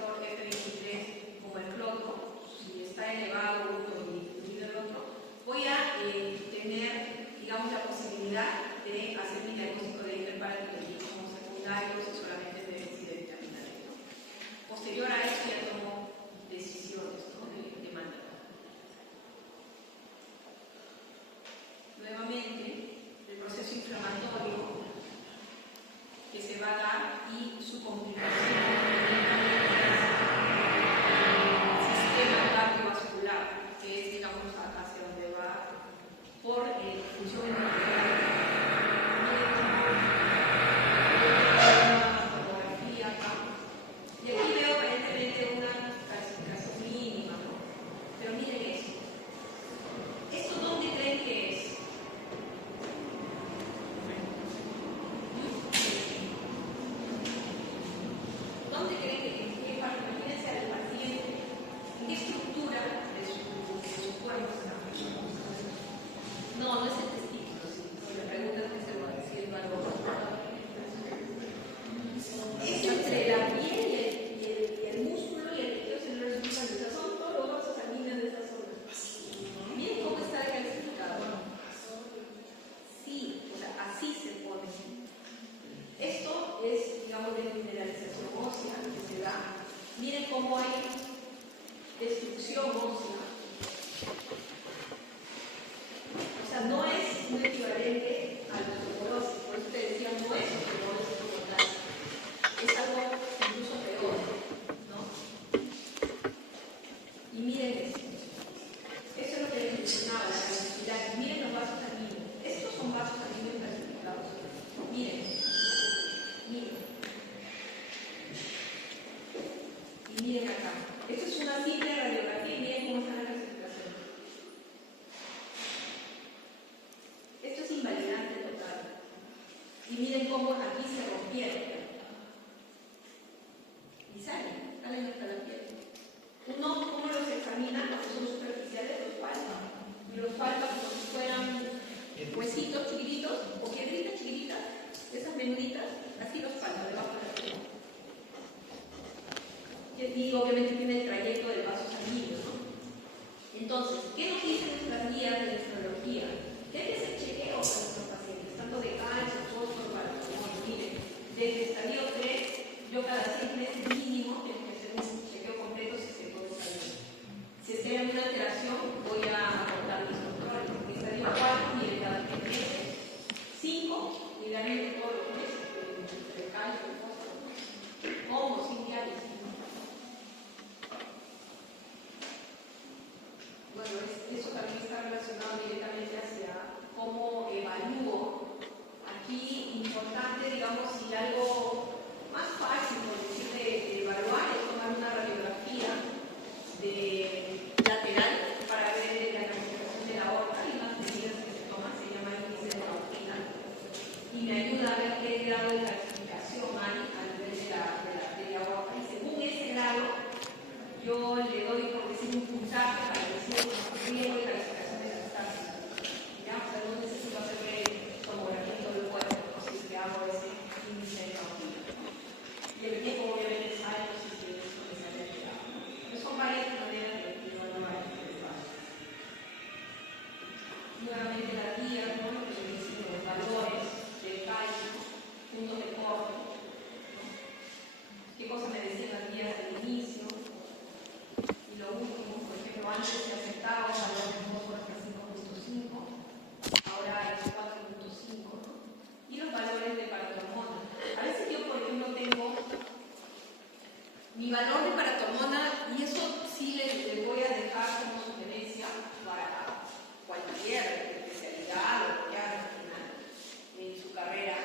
Miren cómo hay destrucción ósea. O sea, no es un equivalente a la osteoporosis. Por eso te decía, no es osteoporosis como tal. Es algo incluso peor, ¿no? Y miren esto. Eso es lo que les mencionaba, la calcificidad. Miren los vasos sanguíneos. Estos son vasos sanguíneos calcificados. Miren. Miren. Y miren acá. Esto es una simple radiografía y miren cómo están las calcificaciones. Esto es invalidante total. Y miren cómo aquí se rompieron. Y salen hasta la piel. Uno, ¿cómo los examina? Cuando son superficiales, los palpa. Y los palpa como si fueran huesitos chiquititos o piedritas chiquititas, esas menuditas, así los palpa debajo de la piel. Y obviamente tiene el trayecto del vaso sanguíneo, ¿no? Entonces, ¿qué nos dicen nuestras guías de nefrología? Que hay que hacer chequeo para nuestros pacientes, tanto de calcio, fósforo, para como miren, desde estadio 3, yo cada 6 meses mínimo tengo que hacer un chequeo completo si es que todo está bien. Si es que hay alguna alteración, voy a aportar mis controles. En estadio 4, miren, cada 3 meses, 5, idealmente todos los meses, de calcio, fósforo, como sin diálisis. Bueno, eso también está relacionado directamente hacia cómo evalúo. Aquí, importante, digamos, si algo más fácil, por decir, de evaluar es tomar una radiografía lateral para ver la calcificación de la aorta y unas medidas que se toman, se llama índice de Bautina, y me ayuda a ver qué grado de calcificación hay a nivel de la aorta. Y según ese grado, yo le doy, por decir, un puntaje para decir riesgo de calcificación de las tácticas. ¿Ya? O sea, no necesito hacerme tomografía en todo el cuerpo, si es que hago ese índice de Bautina. Y el tiempo obviamente es alto si es que me sale alterado. Pero son varias maneras de evaluar este paso. Nuevamente la guía, ¿no? Lo que me dicen los valores de calcio, puntos de corte, ¿no? ¿Qué cosa me decían las guías del inicio? Y lo último, por ejemplo, antes se aceptaba un valor de fósforo hasta 5.5, ahora es 4.5, ¿no? Y los valores de paratormona. A veces yo, por ejemplo, tengo mi valor de paratormona, y eso sí les voy a dejar como sugerencia para cualquier especialidad o lo que hagan en su carrera.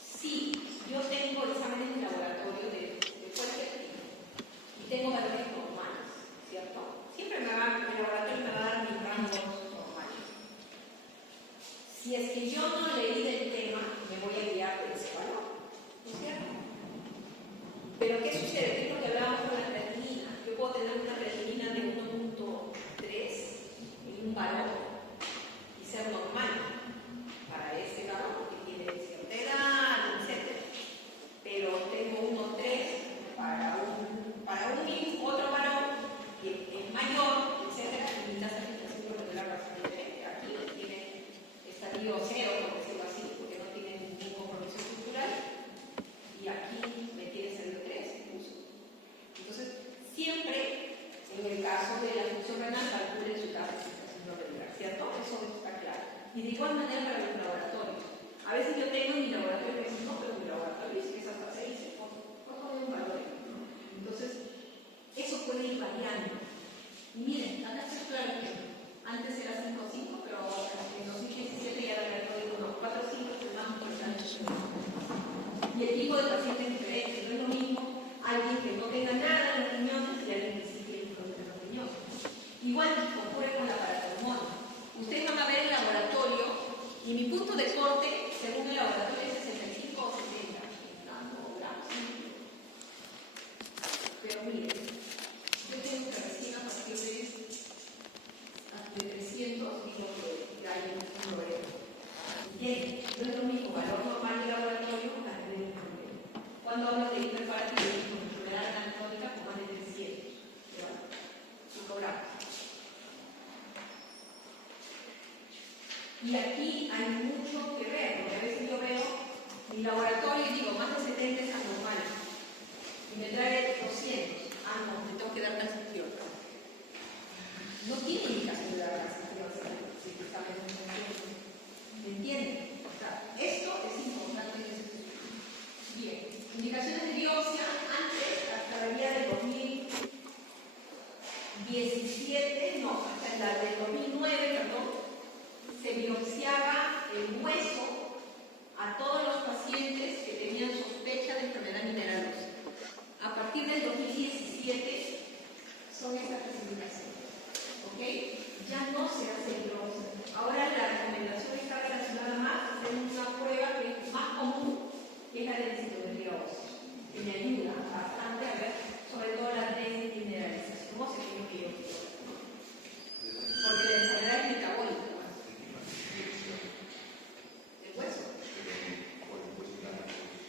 Sí, yo tengo exámenes de laboratorio de cualquier tipo y tengo valores normales, ¿cierto? Siempre el laboratorio me va a dar mis rangos normales. Si es que yo no leí del tema, me voy a guiar por ese valor, ¿no es cierto? Pero ¿qué sucede? ¿Qué es lo que hablábamos con la creatinina? Yo puedo tener una creatinina de 1.3 en un valor y ser normal para ese valor, porque tiene cierta edad, etc. Pero tengo 1.3 para otro valor que es mayor, etc. Y mi tasa de filtración glomerular va a ser diferente. Aquí tiene estadio 0, por decirlo así, porque no tiene ningún compromiso estructural. Y aquí me tiene estadio 3 incluso. Entonces, siempre, en el caso de la función renal, calculen su tasa de filtración glomerular, ¿cierto? Eso está claro. Y de igual manera para los laboratorios. A veces yo tengo en mi laboratorio que dicen, no, pero mi laboratorio es que es hasta 6, ¿cuánto hay un valor? Entonces, eso puede ir variando. Y miren, acá está claro que antes era 5.5, pero en 2017 ya era el código 4.5, que es más importante. Y el tipo de paciente es diferente. No es lo mismo alguien que no tenga nada en los riñones y alguien que sí tiene un problema en los riñones. Igual ocurre con la paratormona. Ustedes van a ver el laboratorio y mi punto de corte, según el laboratorio, es 65 o 70 gramos. Pero miren, yo tengo que recién a partir de 300 digo que hay un problema. Bien, no es lo mismo valor normal del laboratorio con la de un problema. Cuando hablo de hiperparativismo, enfermedad anatrópica, con más de 300, ¿verdad? 5 gramos. Y aquí hay mucho que ver, porque a veces yo veo mi laboratorio y digo, más de 70 es anormal. Y me trae dar calcifión. No tiene indicación de dar calcifión si está en función. ¿Me entienden? O sea, esto es importante en este estudio. Bien, indicaciones de biopsia antes, hasta la guía del 2017, no, hasta la del 2009, perdón, se biopsiaba el hueso a todos los pacientes que tenían sospecha de enfermedad mineralosa. A partir del 2017 son estas clasificaciones, ¿ok? Ya no se hace biopsia. Ahora la recomendación está relacionada más a hacer una prueba que es más común, que es la de densitometría ósea, que me ayuda bastante a ver sobre todo la desmineralización. ¿Cómo se tiene que yo? Porque la enfermedad es metabólica. ¿El hueso?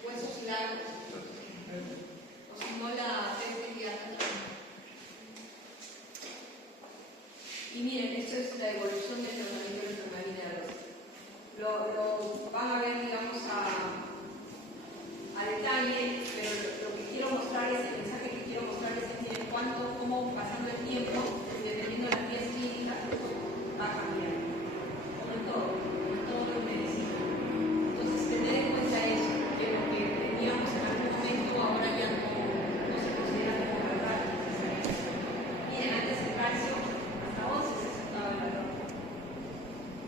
Huesos largos. O si no, la flexibilidad. Y miren, esto es la evolución del tratamiento de la enfermedad mineralosa. Lo van a ver, digamos, a detalle, pero lo que quiero mostrar es, el mensaje que quiero mostrar es que miren cómo pasando el tiempo, dependiendo de las vías clínicas, va a cambiar. Como en todo en medicina. Entonces, tener en cuenta eso, que lo que teníamos en algún momento ahora ya no se considera como verdad necesaria. Miren, antes el calcio hasta 11 se aceptaba el valor.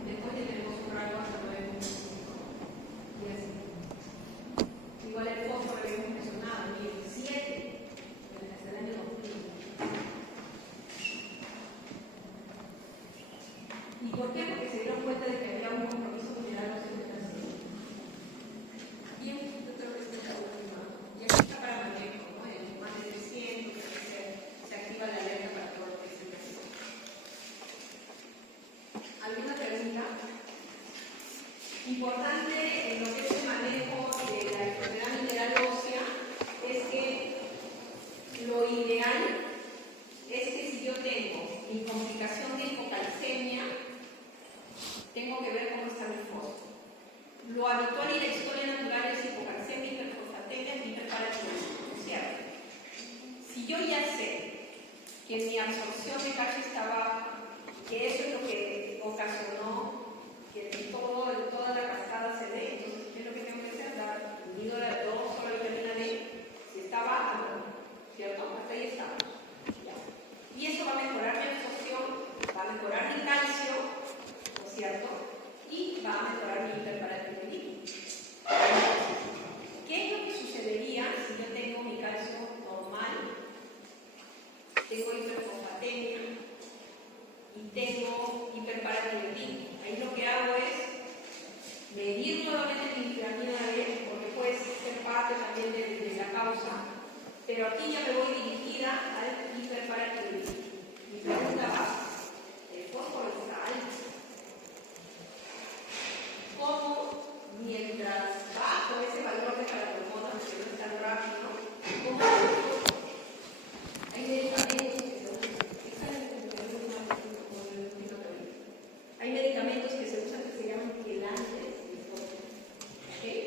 Después ya tenemos un rango hasta 9.5. Y así. Igual el fósforo que hemos mencionado, 17, desde el año 2000. ¿Y por qué? Porque se dieron cuenta de que había un compromiso mineral óseo de calcio. Bien, yo creo que esta es la última. Y aquí está para manejo, ¿no? En más de 300, se activa la alerta para todo lo que es el calcio. ¿Alguna pregunta? Importante en lo que es el manejo de la enfermedad mineral ósea es que lo ideal es que si yo tengo mi complicación de hipocalcemia, tengo que ver cómo está mi fósforo. Lo habitual y la historia natural es hipocalcemia, hiperfosfatemia y hiperparatiroidismo, ¿cierto? Si yo ya sé que mi absorción de calcio está baja, que eso es lo que ocasionó que toda la cascada se dé, entonces, ¿qué es lo que tengo que hacer? Dar unido a 2 solo vitamina D, si está baja, ¿cierto? Hasta ahí estamos. Ya. Y eso va a mejorar mi absorción, va a mejorar mi calcio, ¿no es cierto? Y va a mejorar mi hiperparatiroidismo. ¿Qué es lo que sucedería si yo tengo mi calcio normal, tengo hiperfosfatemia y tengo hiperparatiroidismo? Ahí lo que hago es medir nuevamente mi vitamina D, porque puede ser parte también de la causa, pero aquí ya me voy dirigida al hiperparatiroidismo. Mi pregunta va, ¿el fósforo está alto? ¿Cómo mientras bajo ese valor de carbohidratos, que no es tan rápido, cómo hay medicamentos que se usan? Hay medicamentos que se usan que se llaman quelantes de fósforo. ¿Okay?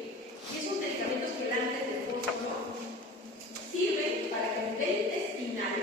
Y esos medicamentos quelantes de fósforo sirven para que a nivel intestinal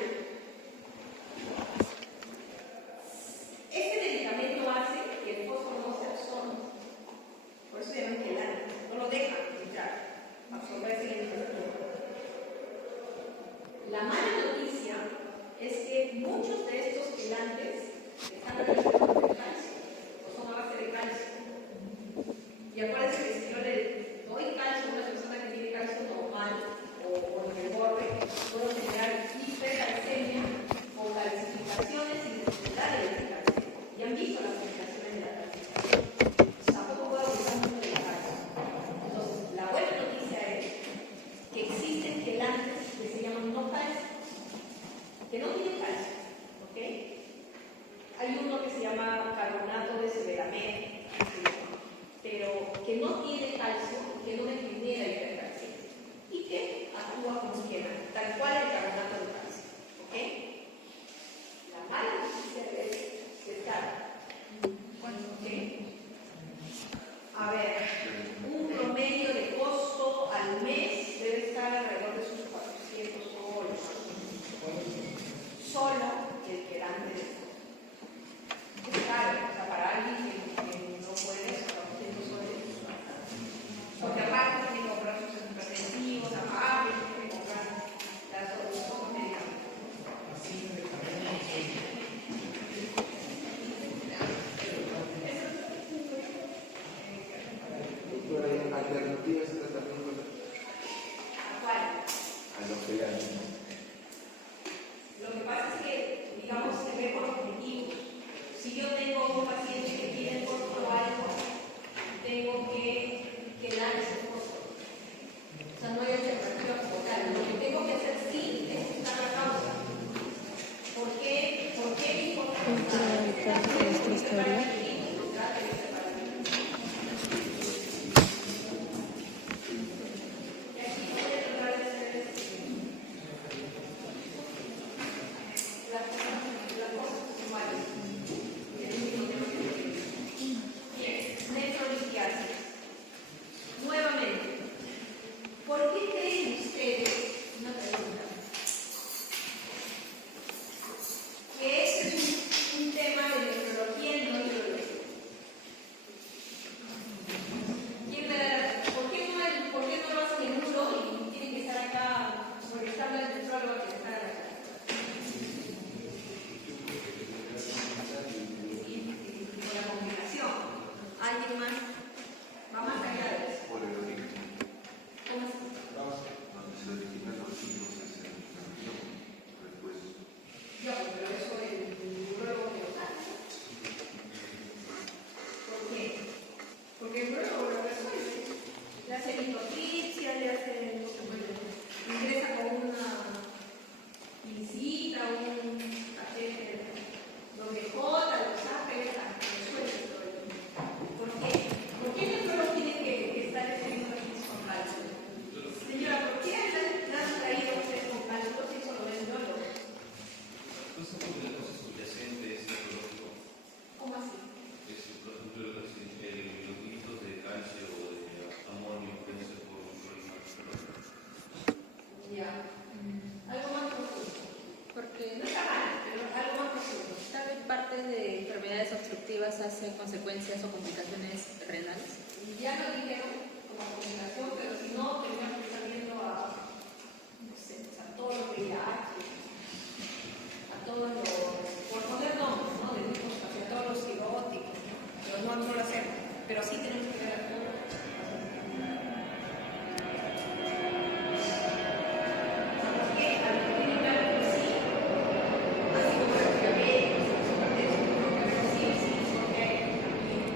consecuencias o complicaciones renales? Ya lo dijeron como combinación, pero si no, tendríamos que estar viendo a, no sé, a todos los VIH, a todos los, por poner nombres, ¿no? De grupos, a todos los ciróticos, ¿no? Pero no lo hacemos, pero sí tenemos que ver a todos. Porque al primer lugar, sí, así como la diabetes, sí, porque hay también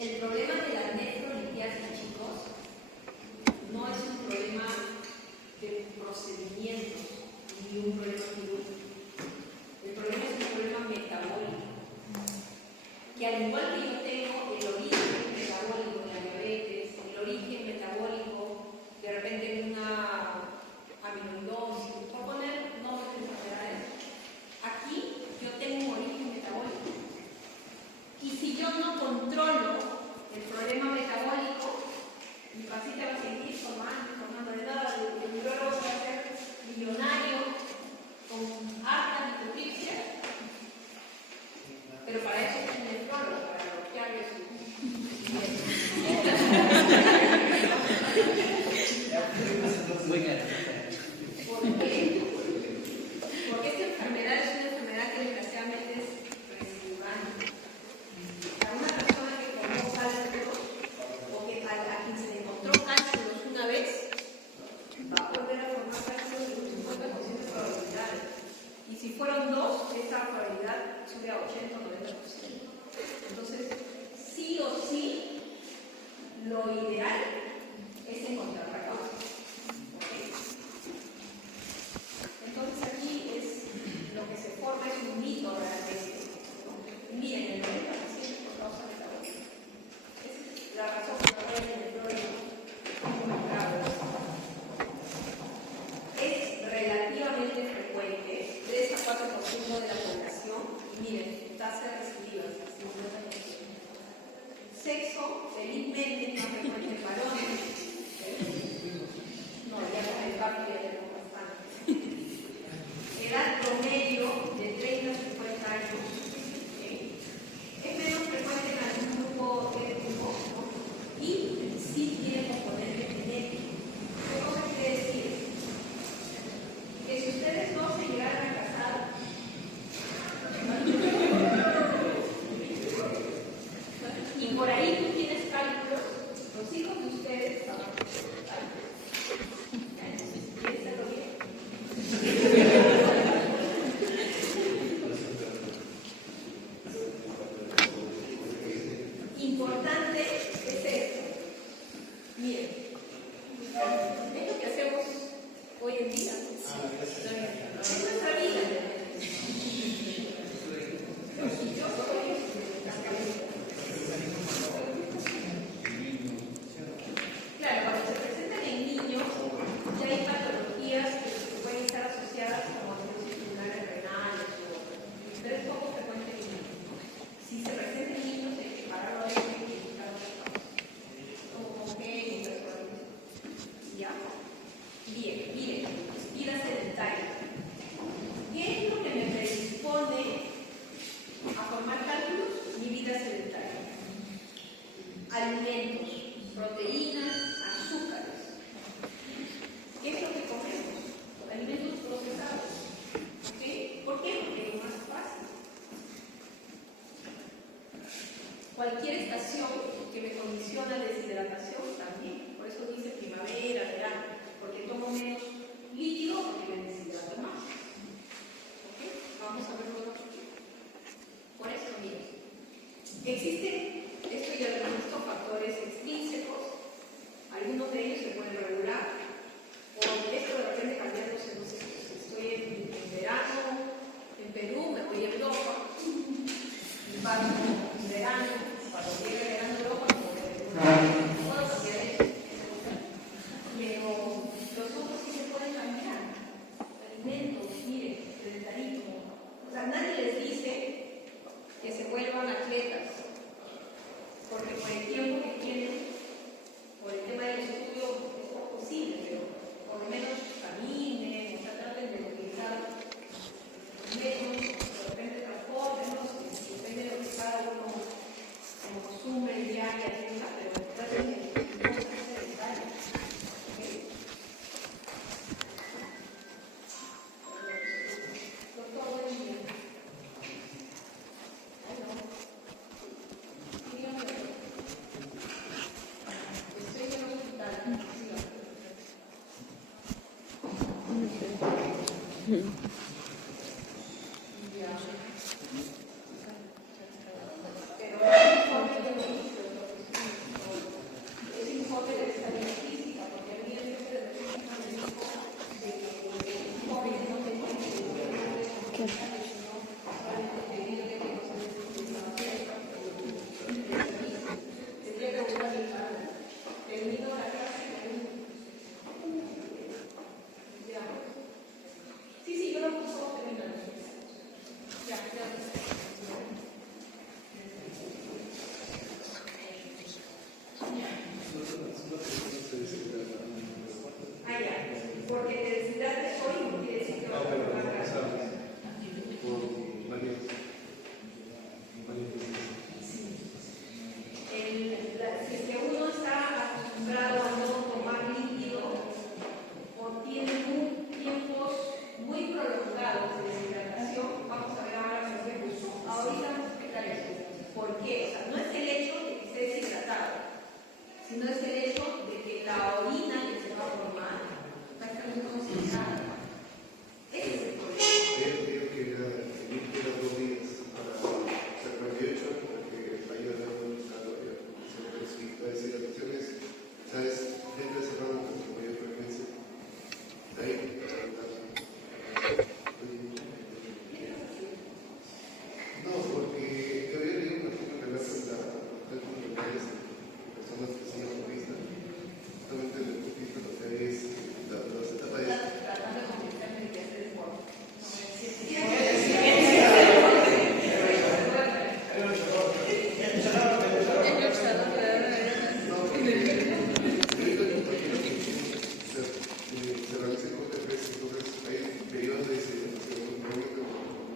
el problema de la nefrolitiasis, chicos, no es un problema de procedimientos ni un problema quirúrgico. El problema es un problema metabólico. Que al igual que yo tengo el origen metabólico de la diabetes, el origen metabólico de repente de una amiloidosis, por poner nombres de enfermedades, aquí yo tengo un origen metabólico. Y si yo no controlo el problema metabólico, mi paciente va a seguir formando de nada, el neurólogo va a ser millonario con harta lipotripsia, pero para eso es un nefrólogo, para bloquearle su Muy bien. ¿Por qué? Porque esta enfermedad es una enfermedad que desgraciadamente es residual. A una persona que tomó cálculos o que a quien se le encontró cálculos una vez, va a volver a formar cálculos de un 50% de probabilidad. Y si fueron dos, esa probabilidad sube a 80 o 90%. Entonces, sí o sí, lo ideal es encontrar la causa. ¿Okay? Entonces aquí es lo que se forma es un mito realmente. Miren, el 90% por causa metabólica. Es la razón por la cual el problema es relativamente frecuente, 3 a 4% de la población. Y miren, tasa de recidiva, 50%. Sexo, felizmente, es más frecuente en varones. No, ya con el parto ya tenemos bastante. Edad promedio de 30 a 50 años. Es menos frecuente en algún grupo étnico, ¿no? Y sí tiene componente genético. ¿Qué cosa quiere decir? Que si ustedes no se llegaran a casar, y por ahí tú tienes cálculos, los hijos de ustedes van a tener cálculos. ¿Quieres hacerlo bien? Importante es esto. Miren, es lo que hacemos hoy en día. Es nuestra vida. Y yo soy claro, cuando se presentan en niños, ya hay patologías que pueden estar asociadas como cirrosis pulmonares renales, pero es poco frecuente en niños. Si se presenta en niños, hay que pararlo de y identificar otra causa. Como que ¿ya? Bien, miren, vida sedentaria. ¿Qué es lo que me predispone a formar cálculos? Mi vida sedentaria. Alimentos, proteínas, azúcares. ¿Qué es lo que comemos? Alimentos procesados. ¿Okay? ¿Por qué? Porque es más fácil. Cualquier estación que me condiciona deshidratación también. Por eso dice primavera, verano. Porque tomo menos líquido porque me deshidrato más. ¿Okay? Vamos a ver luego. Por eso, miren. Existen, esto ya lo he visto, factores Porque te deshidrates hoy no quiere decir que vas a tomar grasa. Si es que uno está acostumbrado a no tomar líquido o tiene tiempos muy prolongados de deshidratación, vamos a ver ahora por ejemplo. Ahorita vamos a explicar eso. ¿Por qué? O sea, no es el hecho de que esté deshidratado, sino es el hecho de que la orina que se va a formar va a estar muy concentrada. Ese es el problema. Creo que era 2 días para, o sea, 48 para que vaya dando calor, la deshidratación es, ¿sabes? Dentro de ese rango con mayor frecuencia. De ahí, no, porque yo había leído un artículo que habla de cálculos mentales de personas que son alcoholistas. Justamente el alcoholista lo que es las etapas de Tratando de convencerme de que hacer deporte. se realiza con TPS, entonces hay periodos de deshidratación crónica,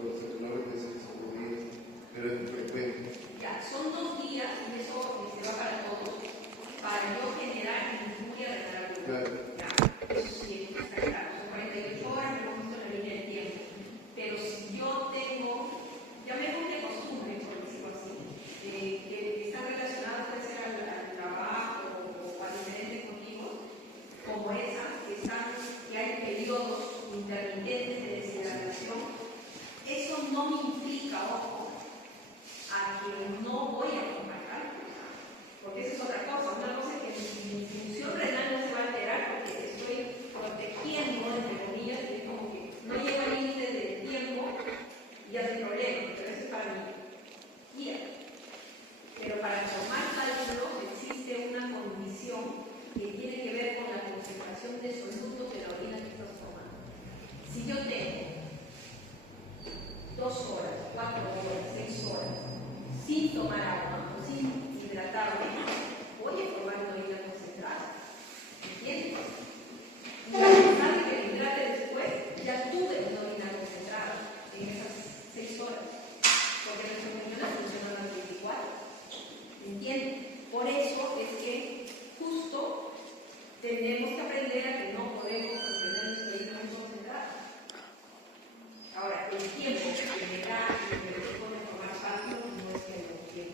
los entrenadores dicen que son 2 días, pero es frecuente. Ya, son 2 días y eso se va para todos, para no generar injuria de la luz. Claro. Ya, eso sí está claro. Son 48 horas, no hemos visto la línea del tiempo. Pero si yo tengo, ya me de costumbre, por decirlo así, que están relacionados puede ser al trabajo o a diferentes motivos, como esa, que hay periodos intermitentes de deshidratación, eso no me implica, ojo, a que no voy a tomar cálculos, porque eso es otra cosa. Una cosa es que mi función renal no se va a alterar porque estoy protegiendo, entre comillas, y es como que no llego al límite del tiempo y ya hay problema, pero eso es para mi guía. Pero para tomar cálculos existe una condición que tiene que ver con la concentración de solutos de la orina que estás tomando. Si yo tengo 2 horas, 4 horas, 6 horas sin tomar agua, sin hidratarme, voy a formar una orina concentrada. ¿Entiendes? Y a pesar de que me hidrate después, ya tuve una orina concentrada en esas 6 horas. Porque nuestros riñones funcionan a las 24. ¿Entiendes? Por eso es que justo tenemos que aprender a que no podemos mantener nuestra orina muy concentrada. Ahora, el tiempo que me da y me pone a tomar cálculos no es que lo quiero.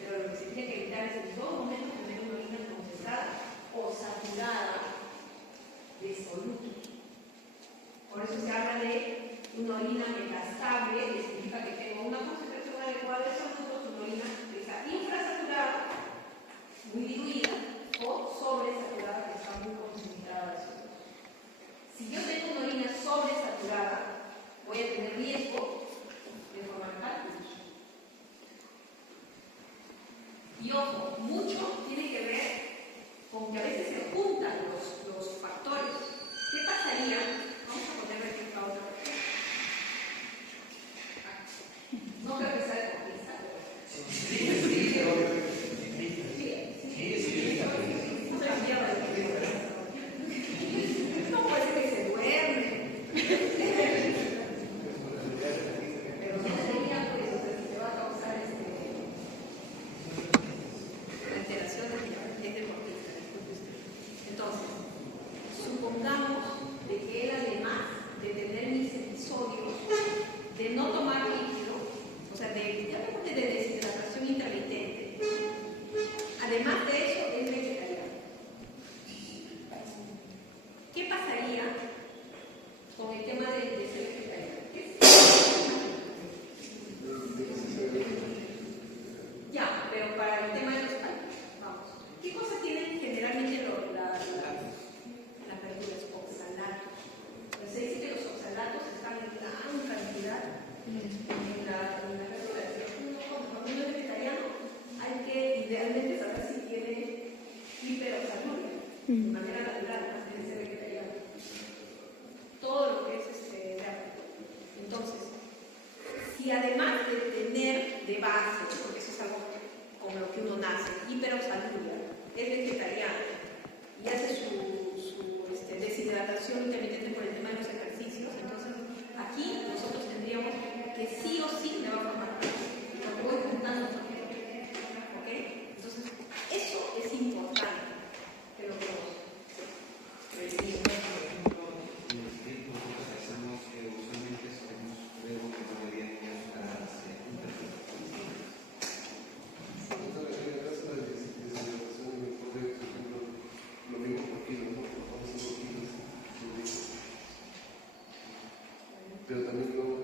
Pero lo que se tiene que evitar es en todo momento tener una orina concentrada o saturada de solutos. Por eso se habla de una orina metastable, que significa que tengo una concentración adecuada de solutos, una orina que está infrasaturada, muy diluida, o sobresaturada, que está muy concentrada de solutos. Si yo tengo una orina sobresaturada, voy a tener riesgo de formar cálculos. Y ojo, mucho tiene que ver con que a veces se juntan los factores. ¿Qué pasaría? Vamos a poner aquí esta otra persona. No creo que sea deportista, pero... Sí. si además de tener de base, porque eso es algo con lo que uno nace, hiperoxaluria, es vegetariano y hace su deshidratación intermitente por el tema de los ejercicios, entonces aquí nosotros tendríamos que sí o sí me va a formar parte, porque voy juntando también. ¿Ok? Entonces, eso es importante que lo conozcan. Nosotros hacemos usualmente solemos ver que no deberían para hacer interpretaciones. Entonces, en el caso de la deshidratación en el poder, por ejemplo, lo mismo por kilos, ¿no? Trabajamos en 5 kilos, pero también luego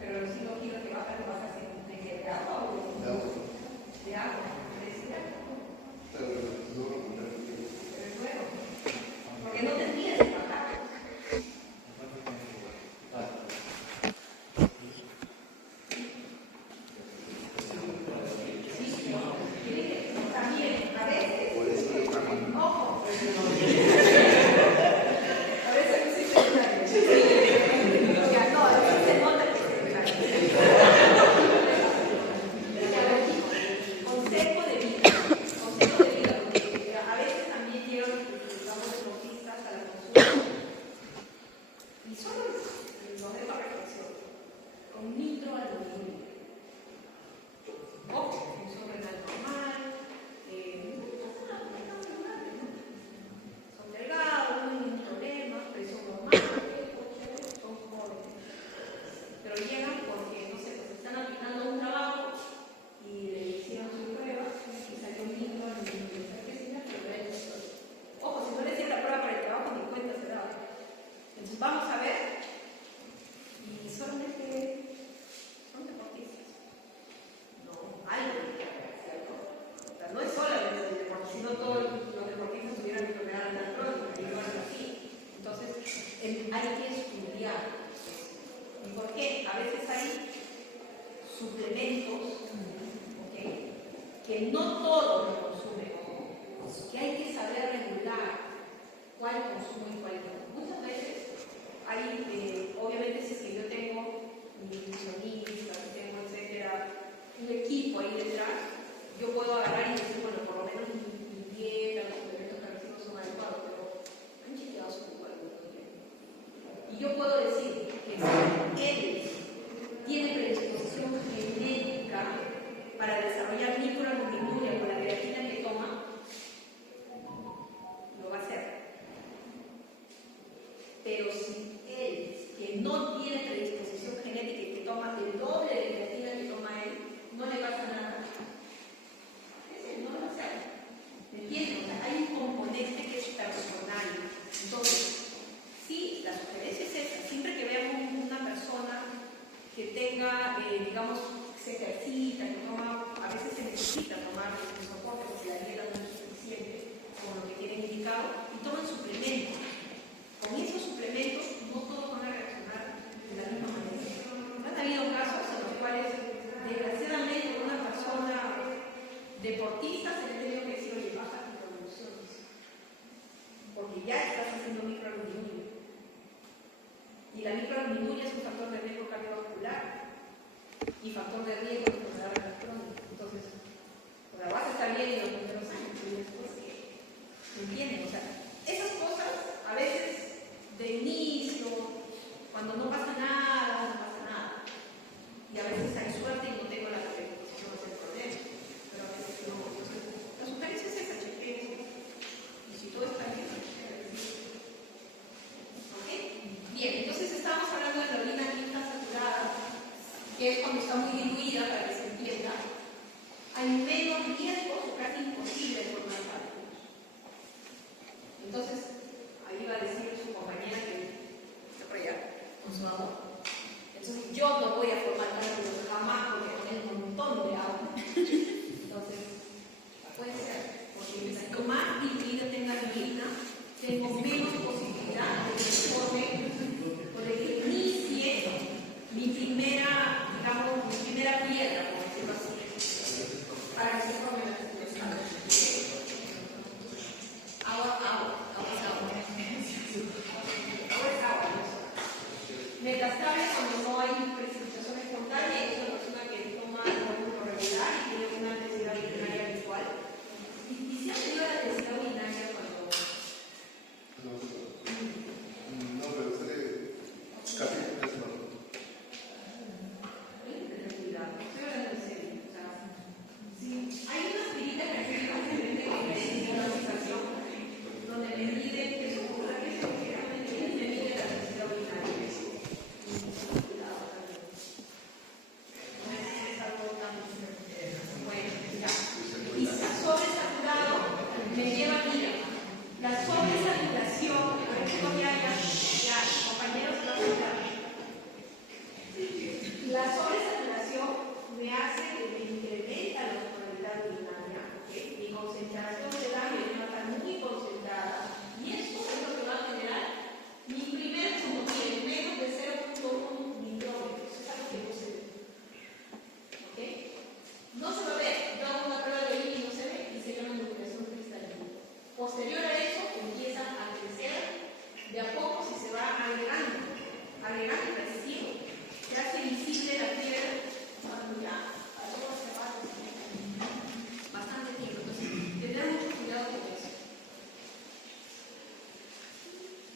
Pero los 5 kilos que bajas, ¿lo vas a hacer de agua o de agua. de agua? ¿De agua? Claro, no lo contrario. Pero es bueno, porque no tendrías que bajar. También, a veces, ojo, a veces sí se no, a veces se nota que se consejo de vida, porque a veces también llegan, digamos, deportistas a la consulta y solo los dejo a reflexión, con nitroaluminio. Ojo, función renal normal, son delgados, no hay ningún problema, presión normal, son jóvenes. Pero llegan porque, no sé, pues están aplicando un trabajo y le hicieron su prueba y salió un nitroaluminio. Ojo, si no le hicieron la prueba para el trabajo, ni cuenta se da. Entonces vamos a ver, y solamente son deportistas. No, algo que hacer, ¿cierto? O sea, no es solamente el deporte, sino todos los deportistas tuvieran enfermedad renal crónica, y no es así. Entonces, hay que estudiar eso. ¿Y por qué? A veces hay suplementos, ¿ok?, que no todos los consumen, que hay que saber regular cuál consumo y cuál no. Muchas veces hay, obviamente, si es que yo tengo mi nutricionista, tengo, etcétera, un equipo ahí detrás, yo puedo agarrar y decir, bueno, por lo menos mi dieta, los suplementos que recibo son adecuados, pero han chequeado su algunos días. Y yo puedo decir que si él tiene predisposición genética para desarrollar microalbuminuria con la creatina que toma, lo va a hacer. Pero si él, que no tiene predisposición genética y que toma el doble de creatina que toma él, no le pasa nada. Ese no lo va a hacer. ¿Me entienden? O sea, hay un componente que es personal. Entonces, sí, la sugerencia es esta. Siempre que veamos una persona que tenga, digamos, se ejercita, que toma, a veces se necesita tomar el soporte porque la dieta no es suficiente, como lo que tienen indicado, y toman suplementos. Con esos suplementos no todos van a reaccionar de la misma manera. Han habido casos en los cuales, desgraciadamente, una persona deportista se le ha tenido que decir, oye, baja tus revoluciones, porque ya estás haciendo microalbuminuria. Y la microalbuminuria es un factor de riesgo cardiovascular y factor de riesgo de enfermedad renal crónica. Entonces, la base está bien y los primeros años, y después, ¿me entienden? O sea, esas cosas a veces de inicio, cuando no pasa nada, no pasa nada. Y a veces hay suerte y no tengo la predisposición a hacer problema. Pero a veces no. Entonces, la sugerencia es esa, chequeen. Y si todo está bien, ¿ok? Bien, entonces estábamos hablando de la orina quinta saturada, que es cuando está muy diluida, para que se entienda. Hay menos riesgos o casi imposible formar cálculos. Entonces, ahí va a decir su compañera que está por allá, con su agua. Entonces, yo no voy a formar cálculos jamás porque tengo un montón de agua. Entonces, puede ser, porque cuanto más diluida tenga la orina, tengo menos posibilidad de que se forme o de que inicie mi primera, digamos, mi primera piedra, por decirlo así, para que se forme la testícula. Agua es agua. Agua es agua. Metastable cuando no hay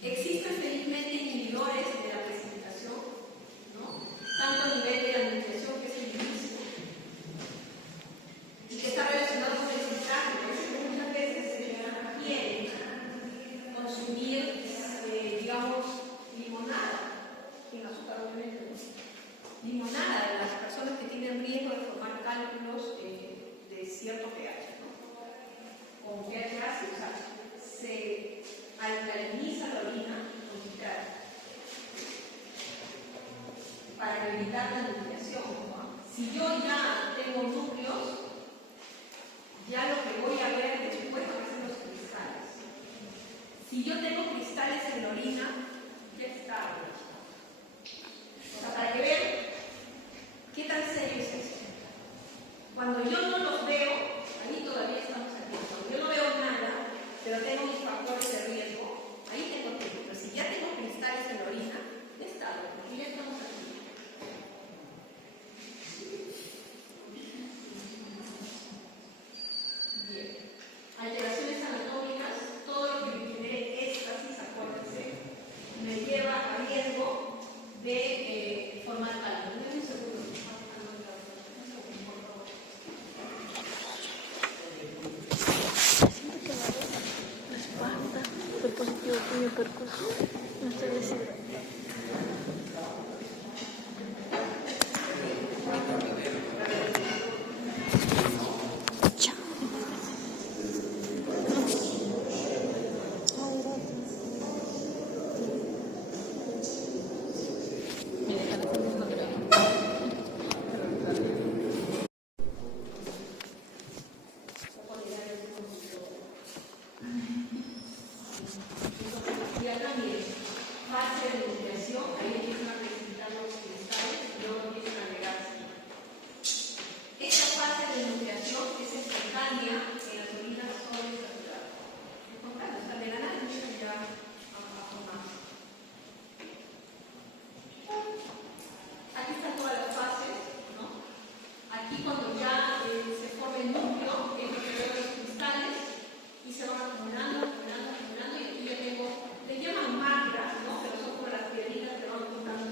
Existen felizmente inhibidores de la precipitación, ¿no? Tanto a nivel de la nutrición, que es el inicio, y que está relacionado con el filtraje. Por eso muchas veces se quiere consumir, digamos, limonada, sin azúcar obviamente, ¿no? Limonada de las personas que tienen riesgo de formar cálculos de cierto pH, ¿no? O pH ácido, o sea, se alcaliniza la orina con citrato para evitar la nucleación, ¿no? Si yo ya tengo núcleos, ya lo que voy a ver después van a ser los cristales. Si yo tengo cristales en la orina, ya está. O sea, para que vean qué tan serio es esto. Cuando yo no los veo, ahí todavía estamos aquí. Cuando yo no veo nada, pero tengo mis factores de riesgo, ahí tengo riesgo. Pero si ya tengo cristales en la orina, ya está, porque ya estamos aquí. Bien. Alteraciones anatómicas, todo lo que me genere éxtasis, acuérdense, me lleva a riesgo de formar cálculo. Denme un segundo. Fue positivo por mi percusión. No estoy diciendo. Y acá miren, fase de nucleación, ahí empiezan a precipitar los cristales y luego empiezan a agregarse. Esta fase de nucleación es espontánea en las orinas poliinsaturadas. Espontánea, o sea, de la nada empiezan ya a formarse. Aquí están todas las fases, ¿no? Aquí cuando ya se forma el núcleo, es lo que veo los cristales y se van acumulando, y aquí ya tengo, le llaman magras, ¿no? Pero son como las piedritas que van juntando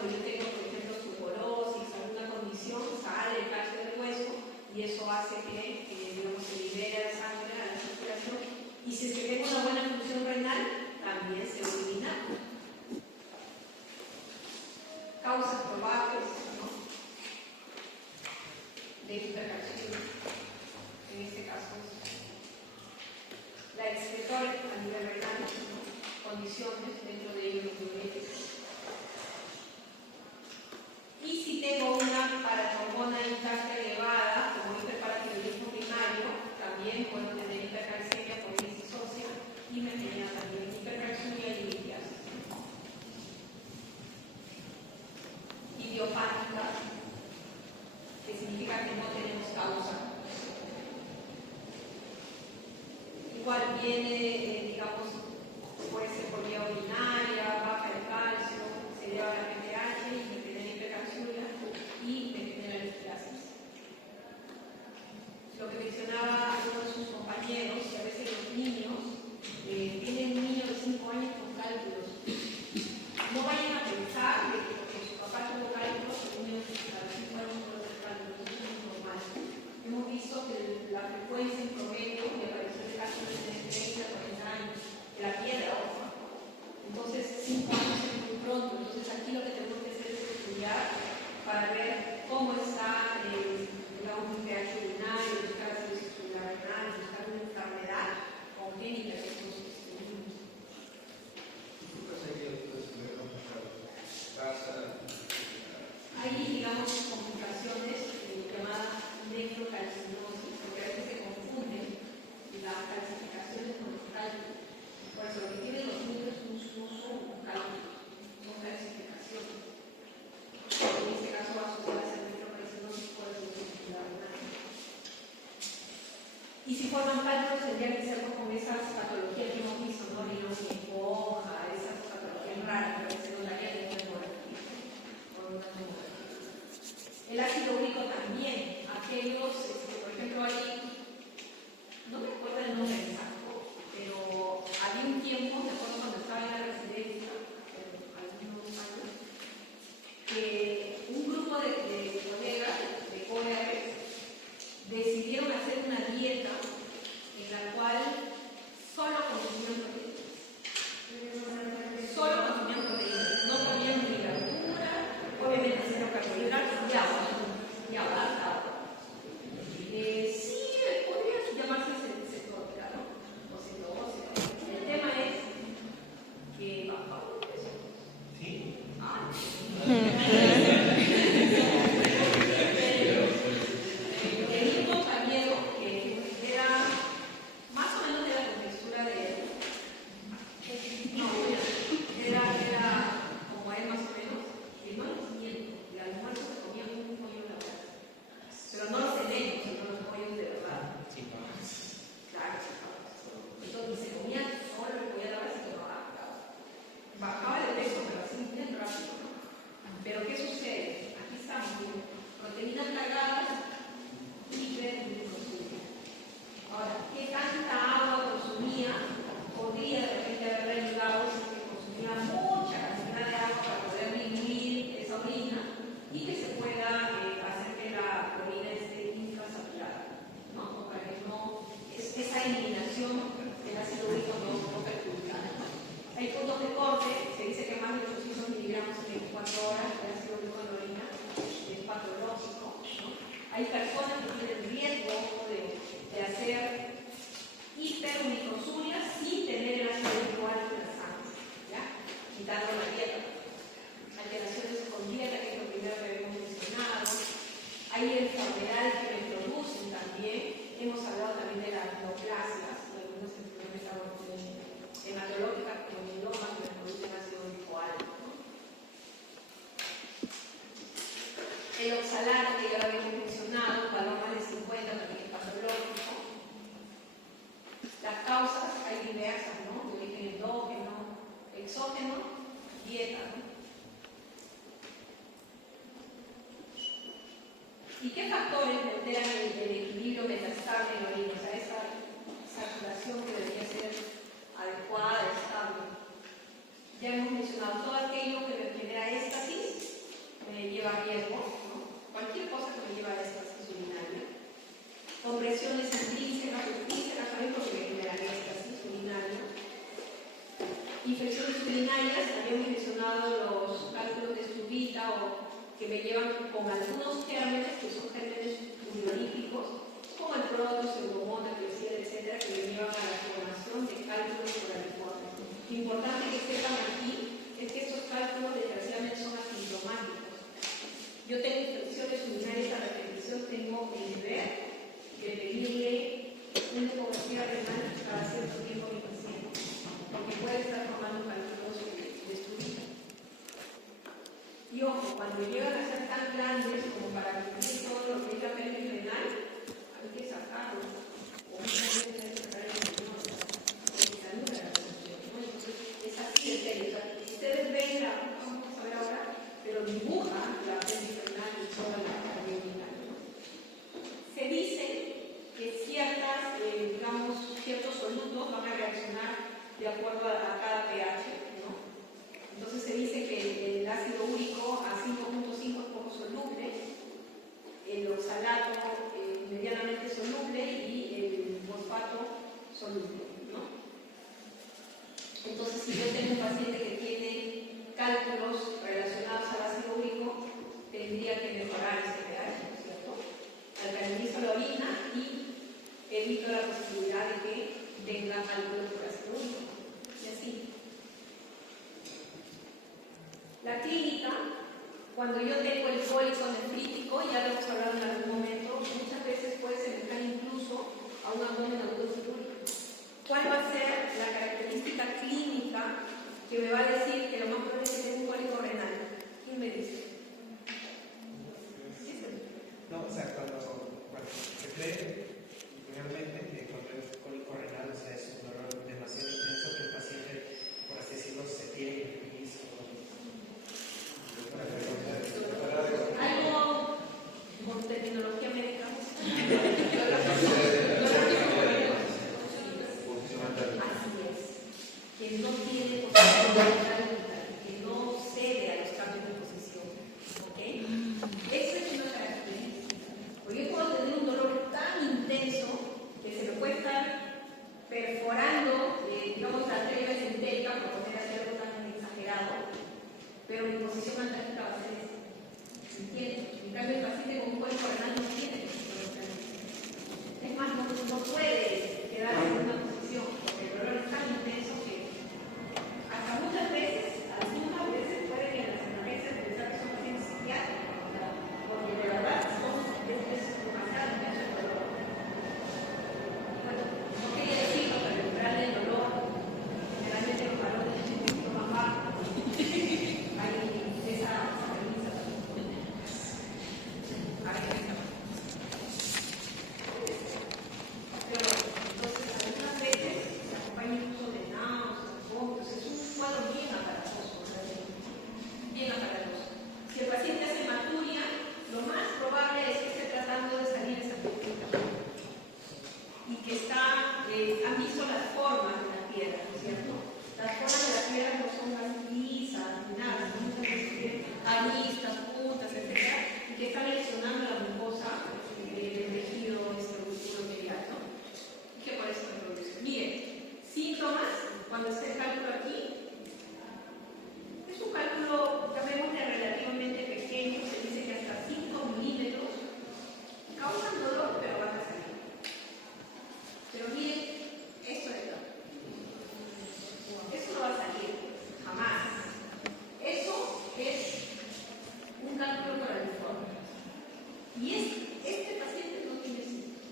cuando yo tengo, por ejemplo, osteoporosis, alguna condición, sale el calcio del hueso y eso hace que, digamos, se libere la sangre a la circulación. Y si es que tengo una buena función renal, también se elimina. Causas probables, ¿no?, de hipercalciemia. En este caso es la excretora a nivel renal, ¿no?, condiciones, dentro de ellos los diuréticos. Y si tengo una paratrombona intacta elevada, como hiperparatiroidismo primario, también puedo tener hipercalcemia por crisis ósea y me genera también hipercalciemia y litiasis. Idiopática, que significa que no tenemos causa. Igual viene, digamos, puede ser por vía urinaria, baja de calcio, se lleva a la PTH y me genera hipercalciuria y me genera litiasis. Lo que mencionaba uno de sus compañeros, que a veces los niños tienen un niño de 5 años con cálculos. No vayan a pensar que porque su papá tuvo cálculos, el niño a los 5 años puede tener cálculos. Eso es normal. Hemos visto que la frecuencia en promedio de aparición de cálculos es de 30 a 40 años, de la piedra ósea. Entonces, 5 años es muy pronto. Entonces, aquí lo que tenemos que hacer es estudiar para ver cómo está un pH urinario, buscar si es celular renal, buscar una enfermedad congénita que somos niños. Hay, digamos, complicaciones llamadas nefrocalcinosis, porque a veces se confunden las calcificaciones con los cálculos. Por eso, lo que tienen los niños no son cálculos, son calcificaciones. En este caso va a asociar a nefrocalcinosis por el celular renal. Y si forman cálculos, tendría que ser con esas patologías que hemos visto, ¿no? Esponja, esas patologías raras, que a veces no darían de una hemorragia. El ácido úrico también, aquellos, por ejemplo, hay, no me acuerdo el nombre exacto, pero había un tiempo, me acuerdo cuando estaba en la residencia, algunos años, que un grupo de colegas, de colegas, decidieron hacer una dieta en la cual solo consumían proteínas. Solo consumían proteínas, no comían ni verdura, obviamente cero carbohidratos y agua. Y agua. Sí, podría llamarse cetosófila, ¿no? O cetosófila. El tema es que bajaba de peso. ¿Sí? Tenía un compañero que era más o menos de la contextura de él. No, era como él más o menos. Y no los miento, y al almuerzo se comía un pollo en la casa. Pero no los tenemos, sino los pollos de verdad. Sí, Claro, entonces se comía solo el pollo de la base y no bajaba de peso, pero así bien rápido, ¿no? Pero ¿qué sucede? Aquí estamos, proteínas cargadas, hiperglucosuria. Ahora, ¿qué tanta agua consumía? Podría de repente haber ayudado si se consumía mucha cantidad de agua para poder diluir esa orina y que se pueda hacer que la orina esté infrasaturada, ¿no? O para que no, esa eliminación del ácido úrico no perjudica. Hay puntos de corte, se dice que más de 800 miligramos en 24 horas de ácido úrico en la orina es patológico, ¿no? Hay personas que tienen riesgo de hacer hiperuricosurias sin tener el ácido úrico alto en la sangre, ¿ya? Quitando la dieta. Alteraciones con dieta, que es lo primero que habíamos mencionado. Hay enfermedades que me producen también. Hemos hablado también de las neoplasias, de algunas enfermedades hematológicas como mieloma que me producen ácido úrico alto, ¿no? El oxalato, que ya lo habíamos mencionado, valor más de 50, también es patológico. Las causas hay diversas, ¿no? De origen endógeno, exógeno, dieta, ¿no? ¿Y qué factores alteran el equilibrio metastable en la orina? O sea, esa saturación que debería ser adecuada, estable. Ya hemos mencionado todo aquello que me genera éstasis urinarias, habíamos mencionado los cálculos de Stubita o que me llevan con algunos gérmenes que son gérmenes urinolíticos, como el proto, pseudomonas, biocida, etcétera, que me llevan a la formación de cálculos coraliformes. Lo importante que sepan aquí es que estos cálculos desgraciadamente son asintomáticos. Yo tengo infecciones urinarias a repetición, tengo el deber de pedirle una ecografía renal cada cierto tiempo a mi paciente, porque puede estar formando cálculos de Stubita. Y ojo, cuando llegan a ser tan grandes como para cubrir todo lo que es la pelvis renal, hay que sacarlo. O muchas veces hay que sacar el riñón, porque se anula la función, ¿no? Entonces, es así de serio. O sea, ustedes ven la, vamos a ver ahora, pero dibujan la pelvis renal y toda la renal, ¿no? Se dice que ciertos solutos van a reaccionar de acuerdo a cada pH, ¿no? Entonces se dice que el ácido úrico a 5.5 es poco soluble, el oxalato medianamente soluble y el fosfato soluble, ¿no? Entonces, si yo tengo un paciente que tiene cálculos relacionados al ácido úrico, tendría que mejorar ese pH, ¿no es cierto? Alcalinizo la orina y evito la posibilidad de que tenga cálculos por ácido úrico. Y así. La clínica, cuando yo tengo el cólico nefrítico, ya lo hemos hablado en algún momento, muchas veces puede semejar incluso a un abdomen agudo cirúrgico. ¿Cuál va a ser la característica clínica que me va a decir que lo más probable es que tenga un cólico renal? ¿Quién me dice? No, o sea, cuando se cree realmente que cuando es cólico renal, o sea, es un dolor demasiado intenso que el paciente, por así decirlo, se tiene en el piso. Algo con terminología médica. Así es. Que no tiene posición, que no cede a los cambios de posición. ¿Ok? Eso es una característica. Porque yo puedo tener un dolor tan intenso que se me puede estar perforando, digamos, la arteria mesentérica, por poner así algo tan exagerado, pero mi posición antártica va a ser esa. ¿Entiendes? En cambio, el paciente con un cuerpo renal no tiene posición antártica. Es más, no puede quedarse en una posición, porque el dolor es tan intenso que hasta muchas veces, algunas veces puede que en las emergencias pensar que son pacientes psiquiátricos, ¿verdad? Porque de verdad es demasiado intenso el dolor. Bueno, no quería decirlo, pero el umbral del dolor, generalmente los valores de un poquito más bajos, hay esa premisa. Pero entonces algunas veces se acompaña incluso de náuseas, vómitos, es un cuadro bien aparatoso, bien aparatoso. Si el paciente hace hematuria, lo más probable es que esté tratando de salir de esa técnica y que han visto las formas de la piedra, ¿no es cierto? Las formas de la piedra no son más lisas, ni nada, son muchas veces tienen aristas, puntas, etc. Y que están lesionando la mucosa del tejido reproductivo inmediato. Y que por eso se produce. Miren, síntomas, cuando esté el cálculo aquí, es un cálculo, llamémosle relativamente pequeño, se dice que hasta 5 milímetros, causan dolor, pero van a salir. Pero miren, esto de acá. Eso no va a salir, jamás. Eso es un cálculo coraliforme. Y este paciente no tiene síntomas.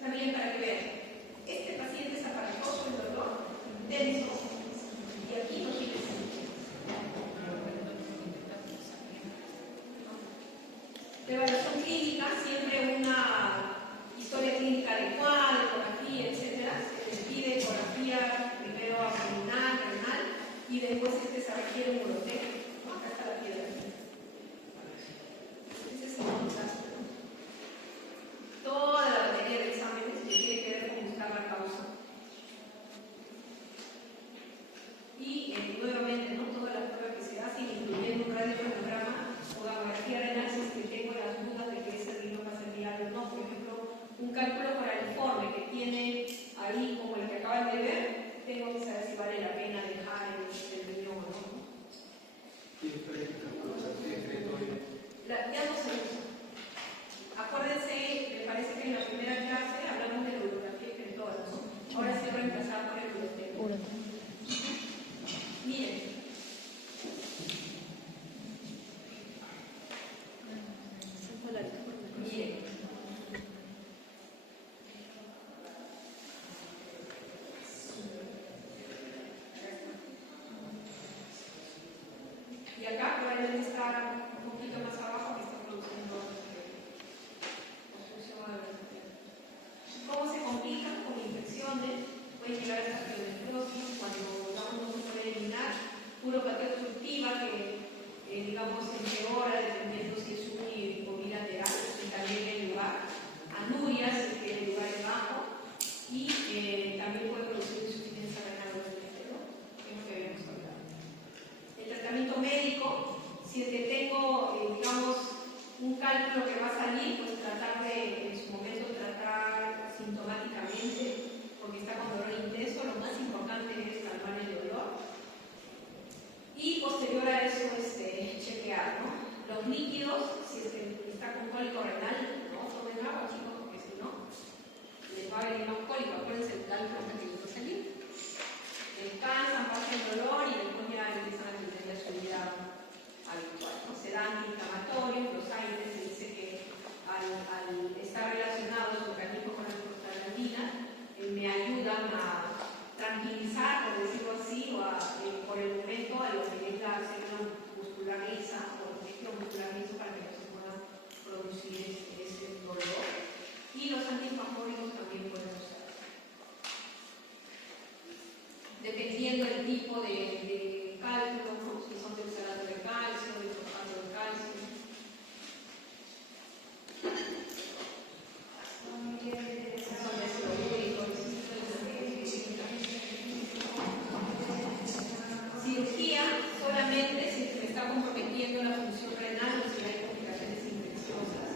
También para que vean, este paciente es aparatoso el dolor, intenso. probablemente está un poquito más abajo, que está produciendo obstrucción a la respiración. ¿Cómo se complican? Con infecciones, puede llegar a esta fibrosis cuando no se puede eliminar, uropatía obstructiva que digamos empeora dependiendo si es uni o bilateral, y también el lugar, anurias, que el lugar es bajo, y también puede producir insuficiencia renal o ¿no? Que es lo que habíamos hablado. El tratamiento médico, si es que tengo, digamos, un cálculo que va a salir, pues tratar de, en su momento, tratar sintomáticamente, porque está con dolor intenso, lo más importante es calmar el dolor. Y posterior a eso, chequear, ¿no? Los líquidos, si es que está con cólico renal, no tomen agua, chicos, porque si no, les va a venir más cólico. Acuérdense el cálculo que les va a salir. Descansan, pasan el dolor y después ya empiezan a tener su vida habitual, ¿no? Se dan inflamatorios, los aires, se dice que al estar relacionados los organismos con la prostaglandina, me ayudan a tranquilizar, por decirlo así, o por el momento a lo que es la célula muscular lisa o el tejido muscular liso para que no se pueda producir ese dolor. Y los antiinflamatorios también pueden usar. Dependiendo del tipo de cálculo, ¿no? Si son de oxalato de calcio, de fosfato de calcio. Cirugía solamente si se está comprometiendo la función renal o si hay complicaciones infecciosas.